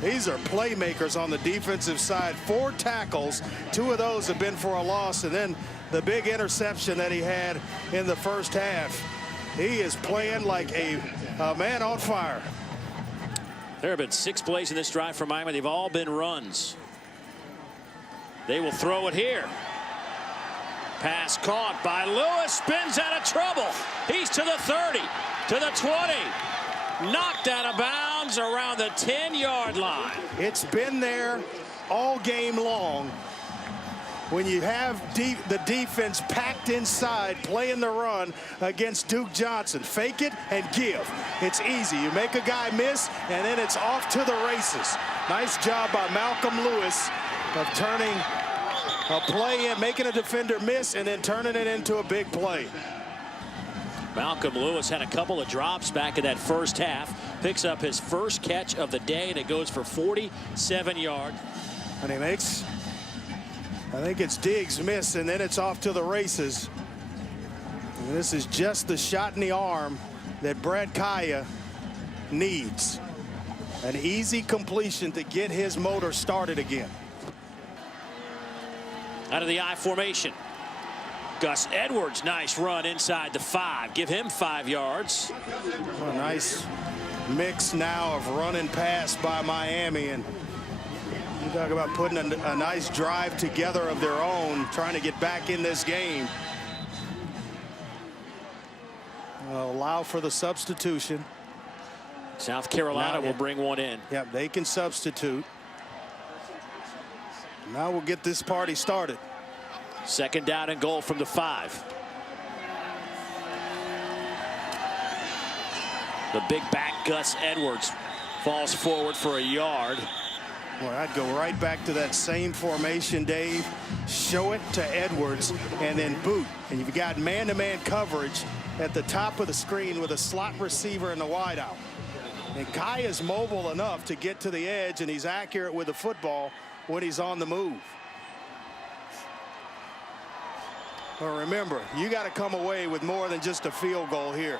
these are playmakers on the defensive side. 4 tackles, 2 of those have been for a loss, and then the big interception that he had in the first half. He is playing like a man on fire. There have been 6 plays in this drive for Miami. They've all been runs. They will throw it here. Pass caught by Lewis, spins out of trouble. He's to the 30, to the 20. Knocked out of bounds around the 10-yard line. It's been there all game long. when you have the defense packed inside, playing the run against Duke Johnson. Fake it and give. It's easy. You make a guy miss, and then it's off to the races. Nice job by Malcolm Lewis of turning a play in, making a defender miss, and then turning it into a big play. Malcolm Lewis had a couple of drops back in that first half. Picks up his first catch of the day, and it goes for 47 yards. And he makes, I think it's Diggs miss, and then it's off to the races. And this is just the shot in the arm that Brad Kaya needs. An easy completion to get his motor started again. Out of the I formation. Gus Edwards, nice run inside the 5. Give him 5 yards. A nice mix now of run and pass by Miami. And you talk about putting a nice drive together of their own, trying to get back in this game. Allow for the substitution. South Carolina will bring one in. Yep, they can substitute. Now we'll get this party started. Second down and goal from the 5. The big back Gus Edwards falls forward for a yard. Boy, I'd go right back to that same formation, Dave. Show it to Edwards and then boot. And you've got man-to-man coverage at the top of the screen with a slot receiver and the wideout. And Kai is mobile enough to get to the edge, and he's accurate with the football when he's on the move. Well, remember, you got to come away with more than just a field goal here.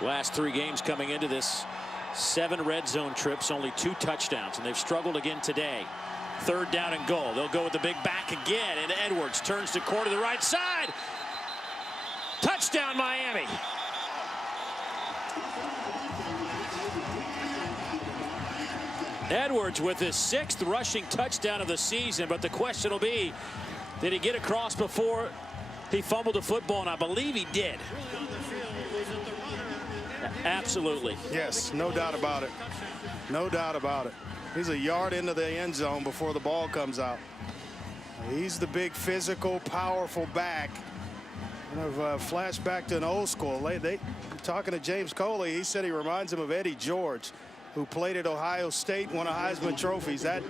Last 3 games coming into this, 7 red zone trips, only 2 touchdowns, and they've struggled again today. Third down and goal. They'll go with the big back again, and Edwards turns the corner to the right side. Touchdown, Miami. Edwards with his 6th rushing touchdown of the season, but the question will be, did he get across before he fumbled the football? And I believe he did. Absolutely. Yes, no doubt about it. No doubt about it. He's a yard into the end zone before the ball comes out. He's the big physical, powerful back. Kind of flashback to an old school. They talking to James Coley. He said he reminds him of Eddie George, who played at Ohio State, won a Heisman trophies. That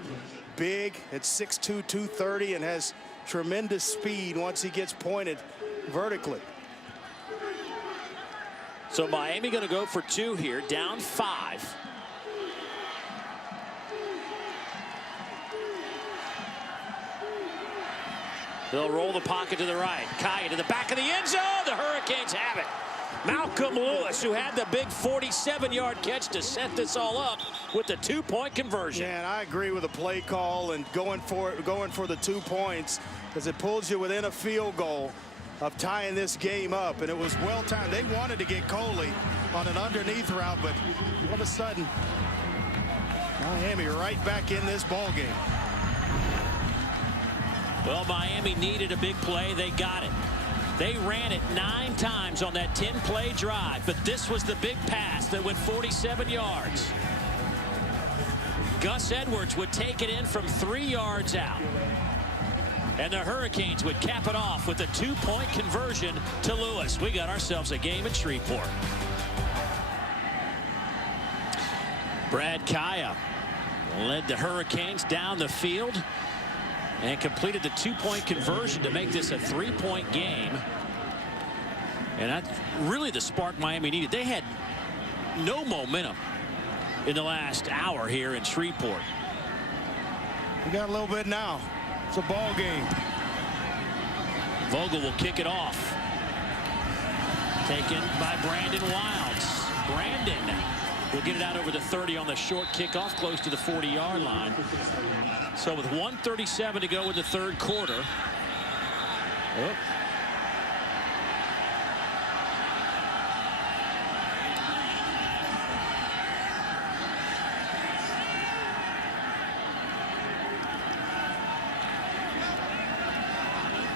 big at 6'2", 230, and has tremendous speed once he gets pointed vertically. So Miami going to go for 2 here, down 5. They'll roll the pocket to the right. Kaya to the back of the end zone. The Hurricanes have it. Malcolm Lewis, who had the big 47-yard catch to set this all up with the 2-point conversion. Yeah, and I agree with the play call and going for the 2 points, because it pulls you within a field goal of tying this game up. And it was well timed. They wanted to get Coley on an underneath route, but all of a sudden, Miami right back in this ball game. Well, Miami needed a big play. They got it. They ran it 9 times on that 10-play drive, but this was the big pass that went 47 yards. Gus Edwards would take it in from 3 yards out. And the Hurricanes would cap it off with a 2-point conversion to Lewis. We got ourselves a game at Shreveport. Brad Kaya led the Hurricanes down the field and completed the 2-point conversion to make this a 3-point game. And that's really the spark Miami needed. They had no momentum in the last hour here in Shreveport. We got a little bit now. It's a ball game. Vogel will kick it off. Taken by Brandon Wilds. Brandon will get it out over the 30 on the short kickoff, close to the 40-yard line. So with 1:37 to go in the third quarter. Oh.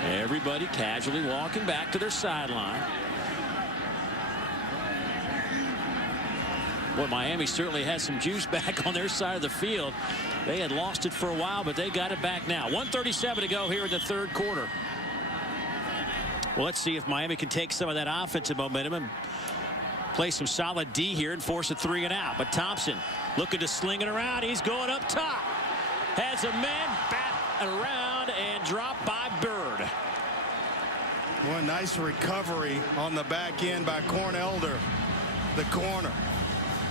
Everybody casually walking back to their sideline. Well, Miami certainly has some juice back on their side of the field. They had lost it for a while, but they got it back now. 1:37 to go here in the third quarter. Well, let's see if Miami can take some of that offensive momentum and play some solid D here and force a 3 and out. But Thompson looking to sling it around. He's going up top. Has a man bat around and dropped by Bird. One nice recovery on the back end by Cornelder, the corner.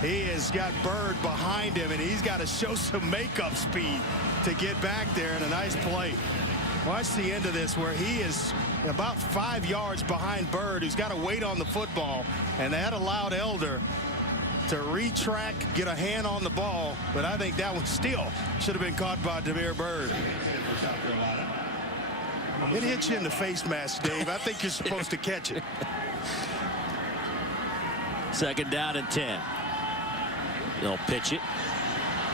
He has got Bird behind him, and he's got to show some makeup speed to get back there, and a nice play. Watch the end of this where he is about 5 yards behind Bird, who's got to wait on the football, and that allowed Elder to retrack, get a hand on the ball, but I think that one still should have been caught by Demir Bird. It hits you in the face mask, Dave. I think you're supposed to catch it. Second down and 10. They'll pitch it.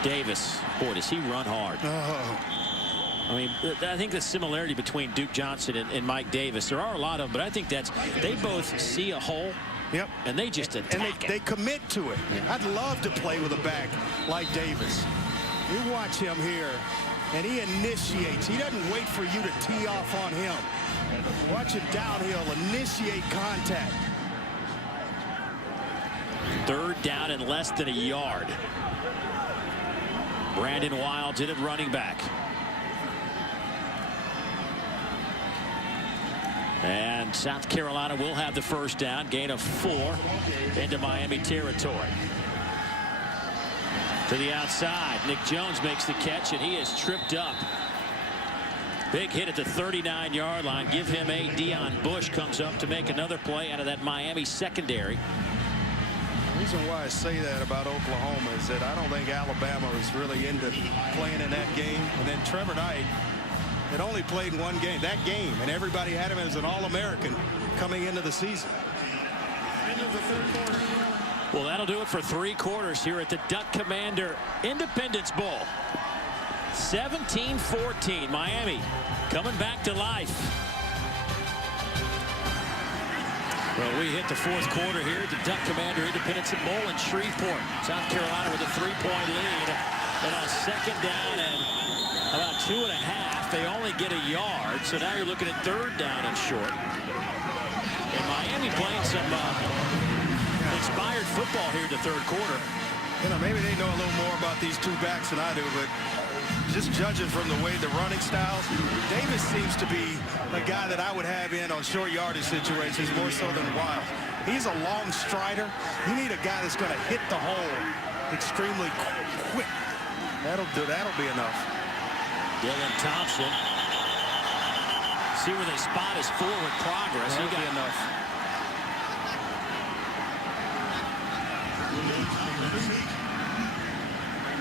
Davis, boy, does he run hard. I mean, I think the similarity between Duke Johnson and Mike Davis, there are a lot of them, but I think that's, they both see a hole. Yep. And they just attack and they commit to it. Yeah. I'd love to play with a back like Davis. You watch him here, and he initiates. He doesn't wait for you to tee off on him. Watch him downhill, initiate contact. Third down and less than a yard. Brandon Wilds in at running back. And South Carolina will have the first down, gain of 4 into Miami territory. To the outside, Nick Jones makes the catch, and he is tripped up. Big hit at the 39-yard line. Give him a Deion Bush comes up to make another play out of that Miami secondary. The reason why I say that about Oklahoma is that I don't think Alabama was really into playing in that game. And then Trevor Knight had only played one game, that game, and everybody had him as an All-American coming into the season. End of the third quarter. Well, that'll do it for 3 quarters here at the Duck Commander Independence Bowl. 17-14, Miami coming back to life. Well, we hit the fourth quarter here at the Duck Commander Independence Bowl in Shreveport. South Carolina with a 3-point lead. And on second down and about 2.5, they only get a yard. So now you're looking at third down and short. And Miami playing some inspired football here in the third quarter. You know, maybe they know a little more about these two backs than I do, but just judging from the way the running styles, Davis seems to be a guy that I would have in on short yardage situations more so than Wild. He's a long strider. You need a guy that's going to hit the hole extremely quick. That'll be enough. Dylan Thompson. See where they spot his forward progress. That'll be enough.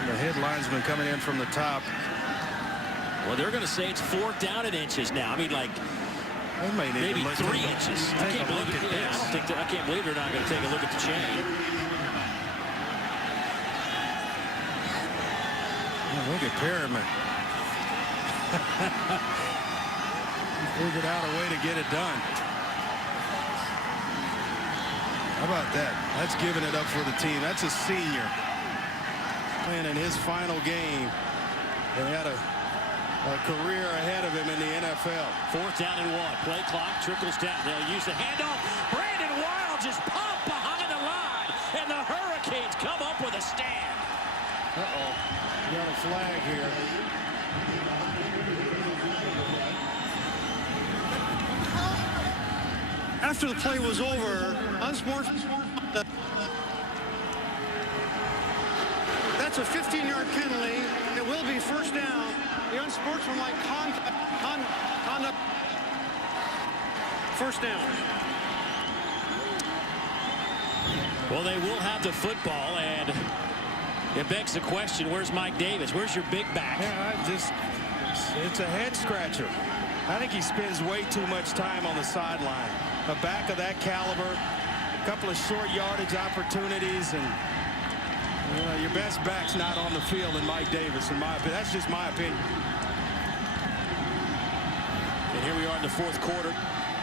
The head linesman coming in from the top. Well, they're going to say it's 4th down in inches now. I mean, like maybe 3 inches. I can't believe it. Yeah, I can't believe they're not going to take a look at the chain. Oh, look at Perriman. Figured out a way to get it done. How about that? That's giving it up for the team. That's a senior playing in his final game. They had a career ahead of him in the NFL. 4th down and 1. Play clock trickles down. They'll use the handoff. Brandon Wild just popped behind the line, and the Hurricanes come up with a stand. Uh-oh. You got a flag here. After the play was over, that's a 15-yard penalty. It will be first down. The unsportsmanlike conduct. First down. Well, they will have the football, and it begs the question, where's Mike Davis? Where's your big back? Yeah, it's a head scratcher. I think he spends way too much time on the sideline. A back of that caliber, a couple of short yardage opportunities, and your best back's not on the field in Mike Davis, in my opinion. That's just my opinion. And here we are in the fourth quarter.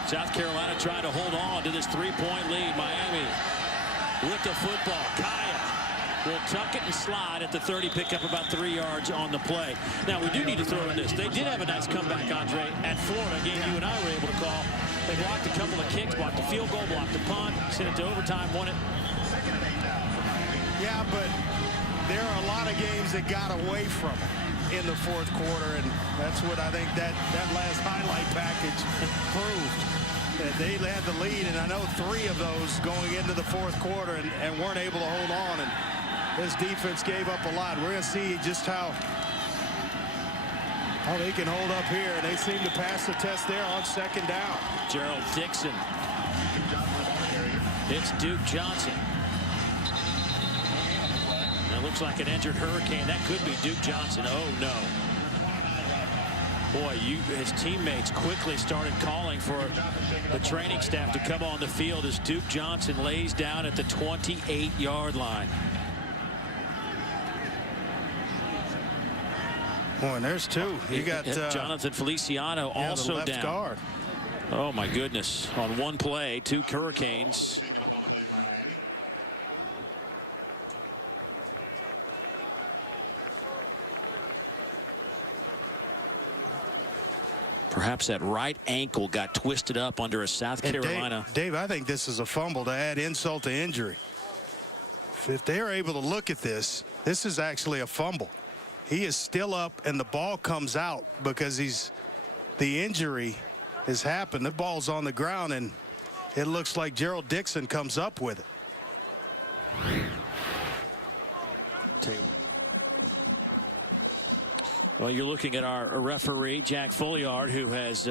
South Carolina trying to hold on to this 3-point lead. Miami with the football. Kaya will tuck it and slide at the 30, pick up about 3 yards on the play. Now, we do need to throw in this. They did have a nice comeback, Andre, at Florida, a game you and I were able to call. They blocked a couple of kicks, blocked a field goal, blocked a punt, sent it to overtime, won it. Yeah, but there are a lot of games that got away from it in the fourth quarter, and that's what I think that last highlight package proved. That they had the lead, and I know 3 of those going into the fourth quarter and weren't able to hold on, and this defense gave up a lot. We're going to see just how they can hold up here, and they seem to pass the test there on second down. Gerald Dixon hits Duke Johnson. That looks like an injured Hurricane. That could be Duke Johnson. Oh, no. Boy, his teammates quickly started calling for the training staff to come on the field as Duke Johnson lays down at the 28-yard line. Boy, and there's 2. You got Jonathan Feliciano also the left down. Guard. Oh, my goodness. On one play, 2 Hurricanes. Perhaps that right ankle got twisted up under a South Carolina. Dave, I think this is a fumble to add insult to injury. If they're able to look at this, this is actually a fumble. He is still up, and the ball comes out because the injury has happened. The ball's on the ground, and it looks like Gerald Dixon comes up with it. Well, you're looking at our referee, Jack Folliard, who has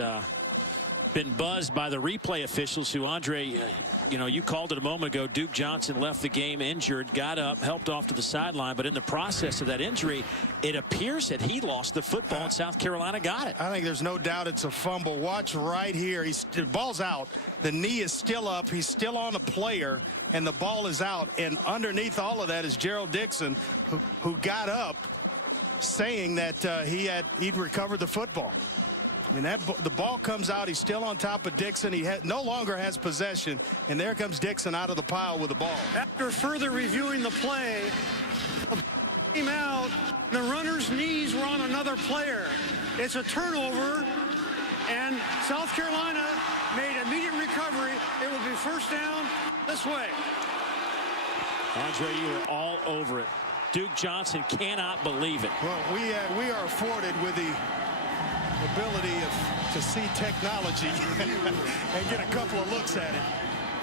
been buzzed by the replay officials who, Andre, you called it a moment ago. Duke Johnson left the game injured, got up, helped off to the sideline. But in the process of that injury, it appears that he lost the football and South Carolina got it. I think there's no doubt it's a fumble. Watch right here. The ball's out. The knee is still up. He's still on a player, and the ball is out. And underneath all of that is Gerald Dixon, who got up, saying that he'd recovered the football. And the ball comes out. He's still on top of Dixon. He no longer has possession, and there comes Dixon out of the pile with the ball. After further reviewing the play, came out, the runner's knees were on another player. It's a turnover, and South Carolina made immediate recovery. It will be first down this way. Andre, you were all over it. Duke Johnson cannot believe it. Well, we are afforded with the ability to see technology and get a couple of looks at it.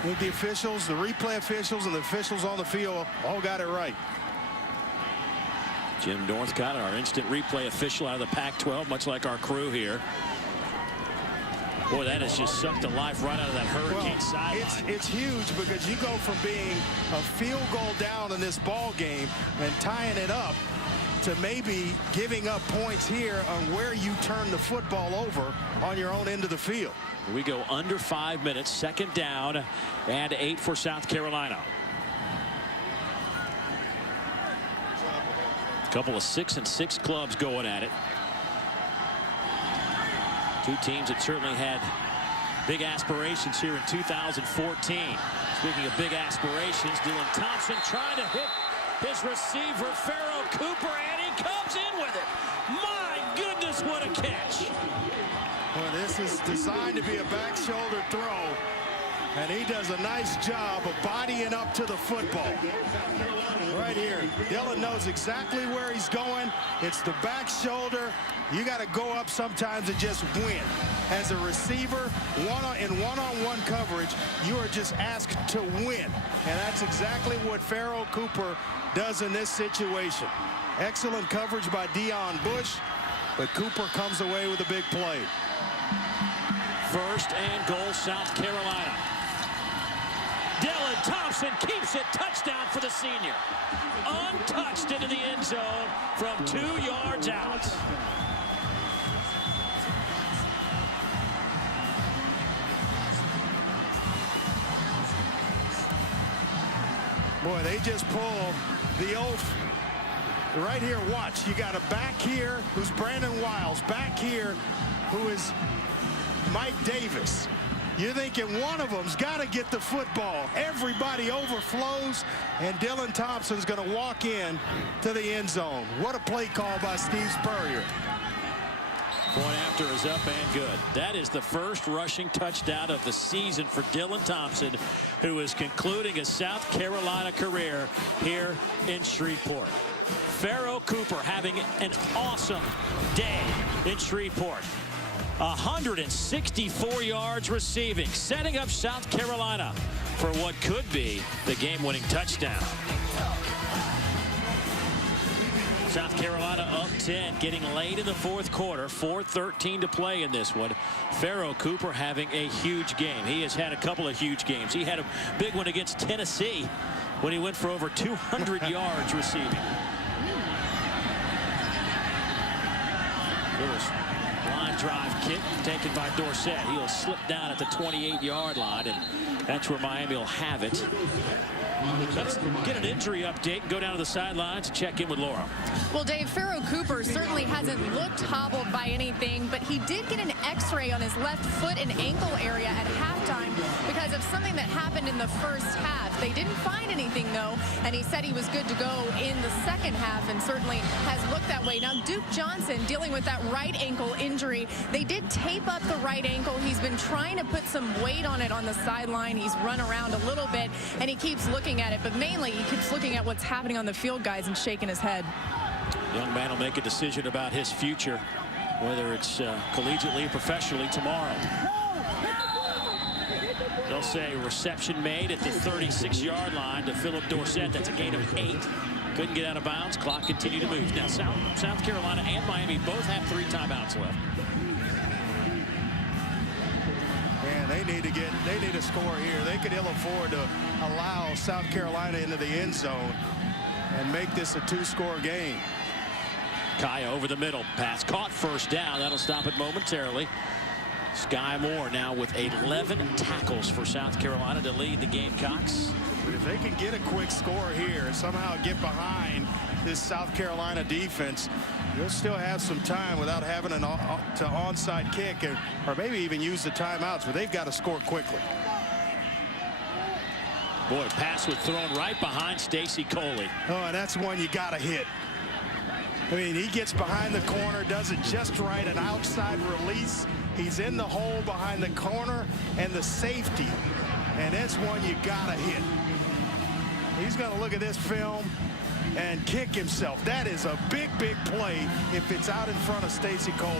With the officials, the replay officials, and the officials on the field all got it right. Jim Northcott, our instant replay official out of the Pac-12, much like our crew here. Boy, that has just sucked the life right out of that Hurricane sideline. It's huge because you go from being a field goal down in this ball game and tying it up to maybe giving up points here on where you turn the football over on your own end of the field. We go under 5 minutes, second down and 8 for South Carolina. A couple of 6-6 clubs going at it. 2 teams that certainly had big aspirations here in 2014. Speaking of big aspirations, Dylan Thompson trying to hit his receiver, Pharaoh Cooper, and he comes in with it. My goodness, what a catch. Well, this is designed to be a back shoulder throw, and he does a nice job of bodying up to the football. Right here, Dylan knows exactly where he's going. It's the back shoulder. You got to go up sometimes and just win. As a receiver, in one-on-one coverage, you are just asked to win. And that's exactly what Pharaoh Cooper does in this situation. Excellent coverage by Deion Bush, but Cooper comes away with a big play. First and goal, South Carolina. Dylan Thompson keeps it. Touchdown for the senior. Untouched into the end zone from 2 yards out. Boy, they just pull the oath. Right here, watch. You got a back here who's Brandon Wiles. Back here who is Mike Davis. You're thinking one of them's got to get the football. Everybody overflows, and Dylan Thompson's going to walk in to the end zone. What a play call by Steve Spurrier. Point after is up and good. That is the first rushing touchdown of the season for Dylan Thompson, who is concluding his South Carolina career here in Shreveport. Pharaoh Cooper having an awesome day in Shreveport. 164 yards receiving, setting up South Carolina for what could be the game-winning touchdown. South Carolina up 10, getting late in the fourth quarter. 4:13 to play in this one. Pharaoh Cooper having a huge game. He has had a couple of huge games. He had a big one against Tennessee when he went for over 200 yards receiving. Line drive kick taken by Dorsett. He'll slip down at the 28-yard line, and that's where Miami will have it. Let's get an injury update and go down to the sidelines and check in with Laura. Well, Dave, Pharaoh Cooper certainly hasn't looked hobbled by anything, but he did get an x-ray on his left foot and ankle area at halftime because of something that happened in the first half. They didn't find anything, though, and he said he was good to go in the second half and certainly has looked that way. Now, Duke Johnson dealing with that right ankle injury. They did tape up the right ankle. He's been trying to put some weight on it on the sideline. He's run around a little bit, and he keeps looking at it, but mainly he keeps looking at what's happening on the field, guys, and shaking his head. Young man will make a decision about his future, whether it's collegiately or professionally, tomorrow. They'll say reception made at the 36-yard line to Phillip Dorsett. That's a gain of 8. Couldn't get out of bounds. Clock continued to move. Now South Carolina and Miami both have 3 timeouts left. And they need to score here. They could ill afford to allow South Carolina into the end zone and make this a 2-score game. Kaya over the middle. Pass caught, first down. That'll stop it momentarily. Sky Moore now with 11 tackles for South Carolina to lead the Gamecocks. But if they can get a quick score here and somehow get behind this South Carolina defense, you'll still have some time without having an onside kick or maybe even use the timeouts, but they've got to score quickly. Boy, pass was thrown right behind Stacy Coley. Oh, and that's one you got to hit. I mean, he gets behind the corner, does it just right, an outside release. He's in the hole behind the corner and the safety, and that's one you got to hit. He's going to look at this film and kick himself. That is a big, big play if it's out in front of Stacy Coley.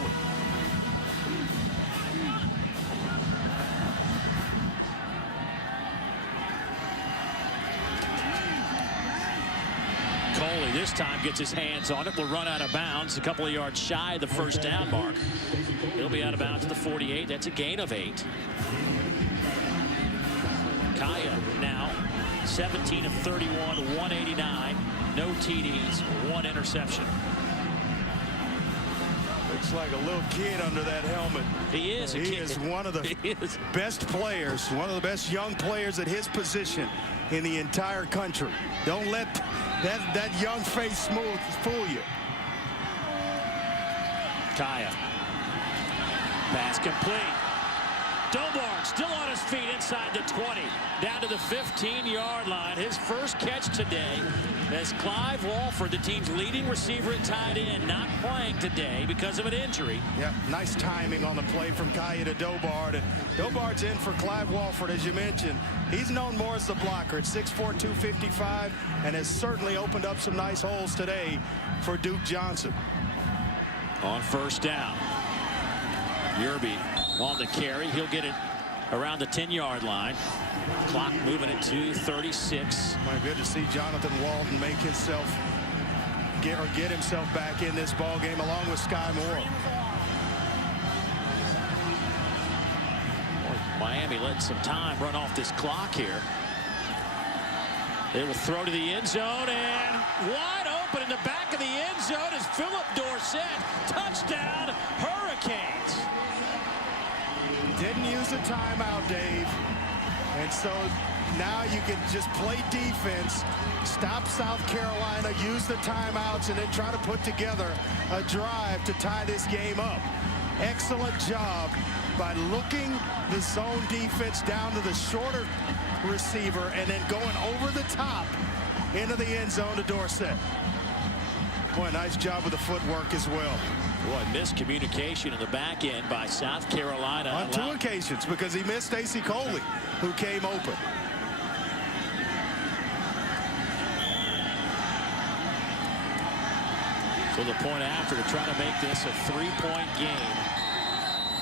Coley this time gets his hands on it, will run out of bounds a couple of yards shy of the first down mark. He'll be out of bounds at the 48. That's a gain of 8. Kaya now 17 of 31, 189, no TDs, 1 interception. Looks like a little kid under that helmet. He is a kid. He is one of the best players, one of the best young players at his position in the entire country. Don't let that young face fool you. Kaya. Pass complete. Dobard still on his feet inside the 20. Down to the 15-yard line. His first catch today as Clive Walford, the team's leading receiver at tight end, not playing today because of an injury. Yeah, nice timing on the play from Kaya to Dobard. And Dobard's in for Clive Walford, as you mentioned. He's known more as the blocker at 6'4", 255, and has certainly opened up some nice holes today for Duke Johnson. On first down, Yerby on the carry. He'll get it around the 10-yard line. Clock moving at 2:36. My good to see Jonathan Walton make himself get himself back in this ball game along with Sky Moore. Miami letting some time run off this clock here. They will throw to the end zone, and wide open in the back of the end zone is Phillip Dorsett. Touchdown, Hurricanes. Didn't use a timeout, Dave. And so now you can just play defense, stop South Carolina, use the timeouts, and then try to put together a drive to tie this game up. Excellent job by looking the zone defense down to the shorter receiver and then going over the top into the end zone to Dorsett. Boy, nice job with the footwork as well. Boy, miscommunication in the back end by South Carolina. On two occasions, because he missed Stacy Coley, who came open. So the point after to try to make this a 3-point game.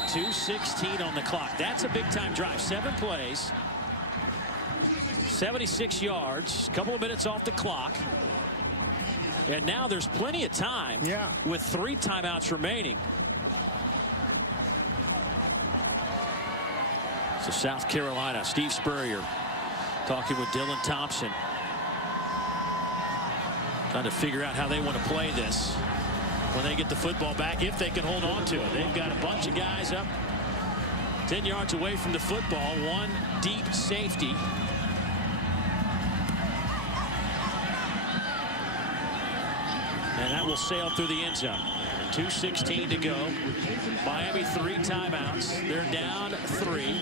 2:16 on the clock. That's a big-time drive. 7 plays, 76 yards, a couple of minutes off the clock. And now there's plenty of time with 3 timeouts remaining. So South Carolina, Steve Spurrier talking with Dylan Thompson, trying to figure out how they want to play this when they get the football back, if they can hold on to it. They've got a bunch of guys up 10 yards away from the football, 1 deep safety. And that will sail through the end zone. 2:16 to go. Miami 3 timeouts. They're down 3.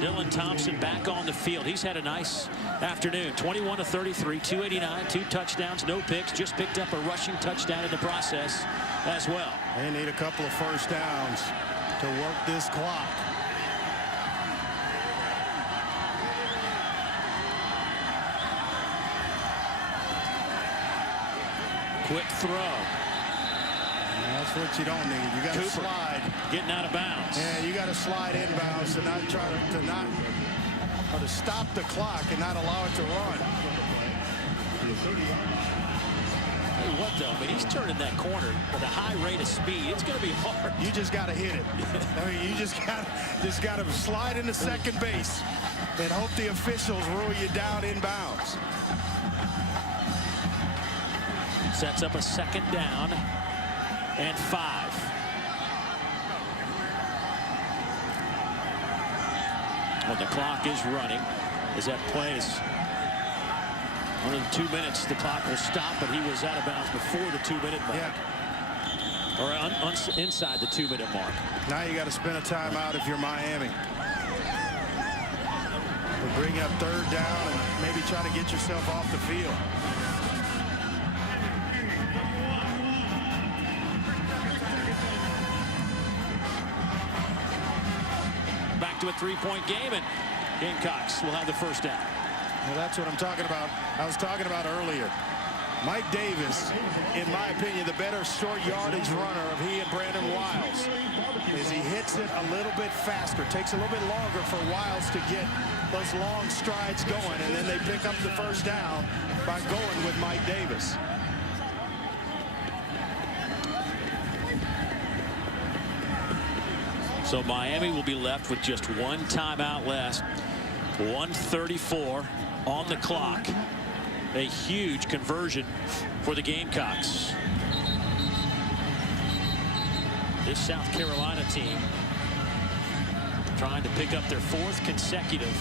Dylan Thompson back on the field. He's had a nice afternoon. 21 of 33, 289, 2 touchdowns, no picks. Just picked up a rushing touchdown in the process as well. They need a couple of first downs to work this clock. Quick throw. That's what you don't need. You got to slide. Getting out of bounds. Yeah, you got to slide inbounds to not try to stop the clock and not allow it to run. Hey, what though? I mean, he's turning that corner with a high rate of speed. It's going to be hard. You just got to hit it. I mean, you just got to slide into second base and hope the officials rule you down inbounds. Sets up a 2nd down and 5. Well, the clock is running as that plays. Under the 2 minutes, the clock will stop, but he was out of bounds before the 2-minute mark. Or inside the 2-minute mark. Now you got to spend a timeout if you're Miami. We're bringing up 3rd down and maybe try to get yourself off the field. Back to a 3-point game, and Gamecocks will have the first down. Well, that's what I'm talking about. I was talking about earlier. Mike Davis, in my opinion, the better short yardage runner of he and Brandon Wiles, as he hits it a little bit faster. Takes a little bit longer for Wiles to get those long strides going, and then they pick up the first down by going with Mike Davis. So Miami will be left with just 1 timeout left. 1:34 on the clock. A huge conversion for the Gamecocks. This South Carolina team trying to pick up their 4th consecutive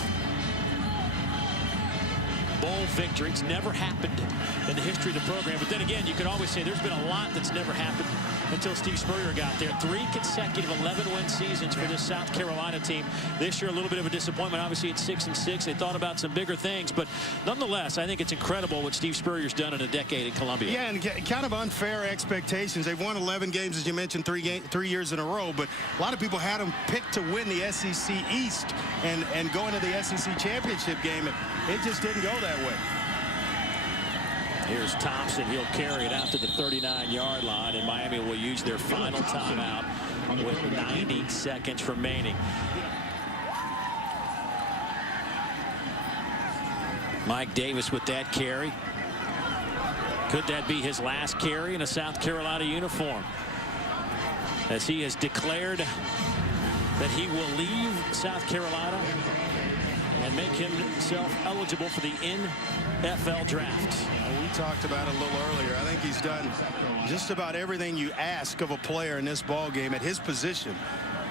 bowl victory. It's never happened in the history of the program. But then again, you could always say there's been a lot that's never happened until Steve Spurrier got there. 3 consecutive 11-win seasons for this South Carolina team. This year, a little bit of a disappointment. Obviously, at 6-6, they thought about some bigger things. But nonetheless, I think it's incredible what Steve Spurrier's done in a decade in Columbia. Yeah, and kind of unfair expectations. They've won 11 games, as you mentioned, 3 years in a row. But a lot of people had them picked to win the SEC East and go into the SEC championship game. It just didn't go that way. Here's Thompson. He'll carry it out to the 39-yard line, and Miami will use their final timeout with 90 seconds remaining. Mike Davis with that carry. Could that be his last carry in a South Carolina uniform, as he has declared that he will leave South Carolina and make himself eligible for the NFL draft. We talked about it a little earlier. I think he's done just about everything you ask of a player in this ball game at his position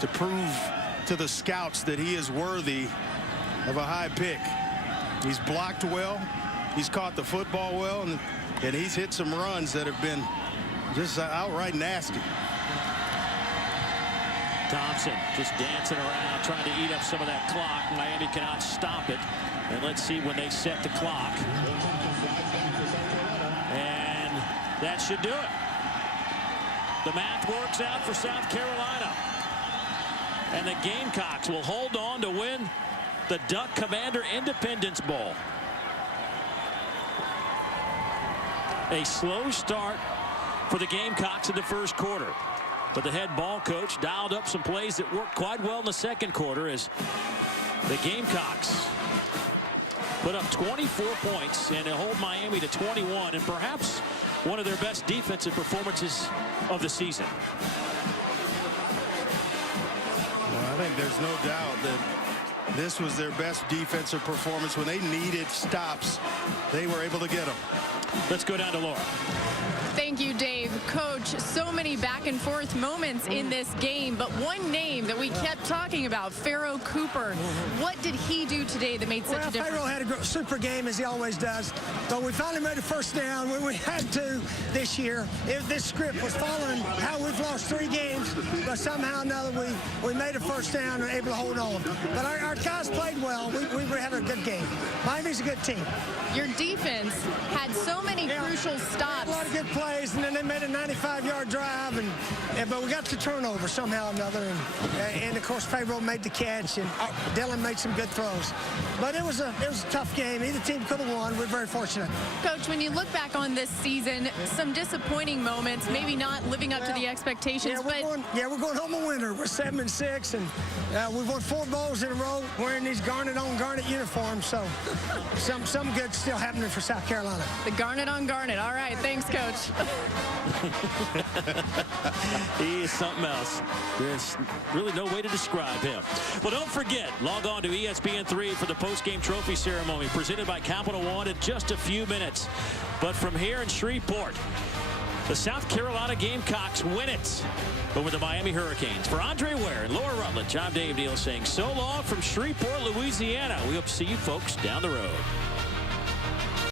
to prove to the scouts that he is worthy of a high pick. He's blocked well, he's caught the football well, and he's hit some runs that have been just outright nasty. Thompson just dancing around, trying to eat up some of that clock. Miami cannot stop it. And let's see when they set the clock. And that should do it. The math works out for South Carolina. And the Gamecocks will hold on to win the Duck Commander Independence Bowl. A slow start for the Gamecocks in the first quarter. But the head ball coach dialed up some plays that worked quite well in the second quarter as the Gamecocks put up 24 points and they hold Miami to 21, and perhaps one of their best defensive performances of the season. Well, I think there's no doubt that this was their best defensive performance. When they needed stops, they were able to get them. Let's go down to Laura. Thank you, Dave. Coach, so many back and forth moments in this game, but one name that we kept talking about, Pharaoh Cooper. What did he do today that made such a difference? Pharaoh had a super game, as he always does. But we finally made a first down when we had to this year. This script was following how we've lost 3 games, but somehow or another we made a first down and were able to hold on. But our guys played well. We were having a good game. Miami's a good team. Your defense had so many crucial stops. A lot of good plays, and then they made a 95-yard drive, but we got the turnover somehow or another, and of course Pharaoh made the catch, and Dylan made some good throws. But it was a tough game. Either team could have won. We're very fortunate. Coach, when you look back on this season, some disappointing moments, maybe not living up to the expectations. We're going home a winner. We're 7-6, and we've won 4 bowls in a row wearing these garnet on garnet uniforms. So some good still happening for South Carolina. The garnet on garnet. All right, thanks, Coach. He is something else. There's really no way to describe him. Well, don't forget, log on to ESPN3 for the post-game trophy ceremony presented by Capital One in just a few minutes. But from here in Shreveport, the South Carolina Gamecocks win it over the Miami Hurricanes. For Andre Ware and Laura Rutledge, I'm Dave Neal saying so long from Shreveport, Louisiana. We hope to see you folks down the road.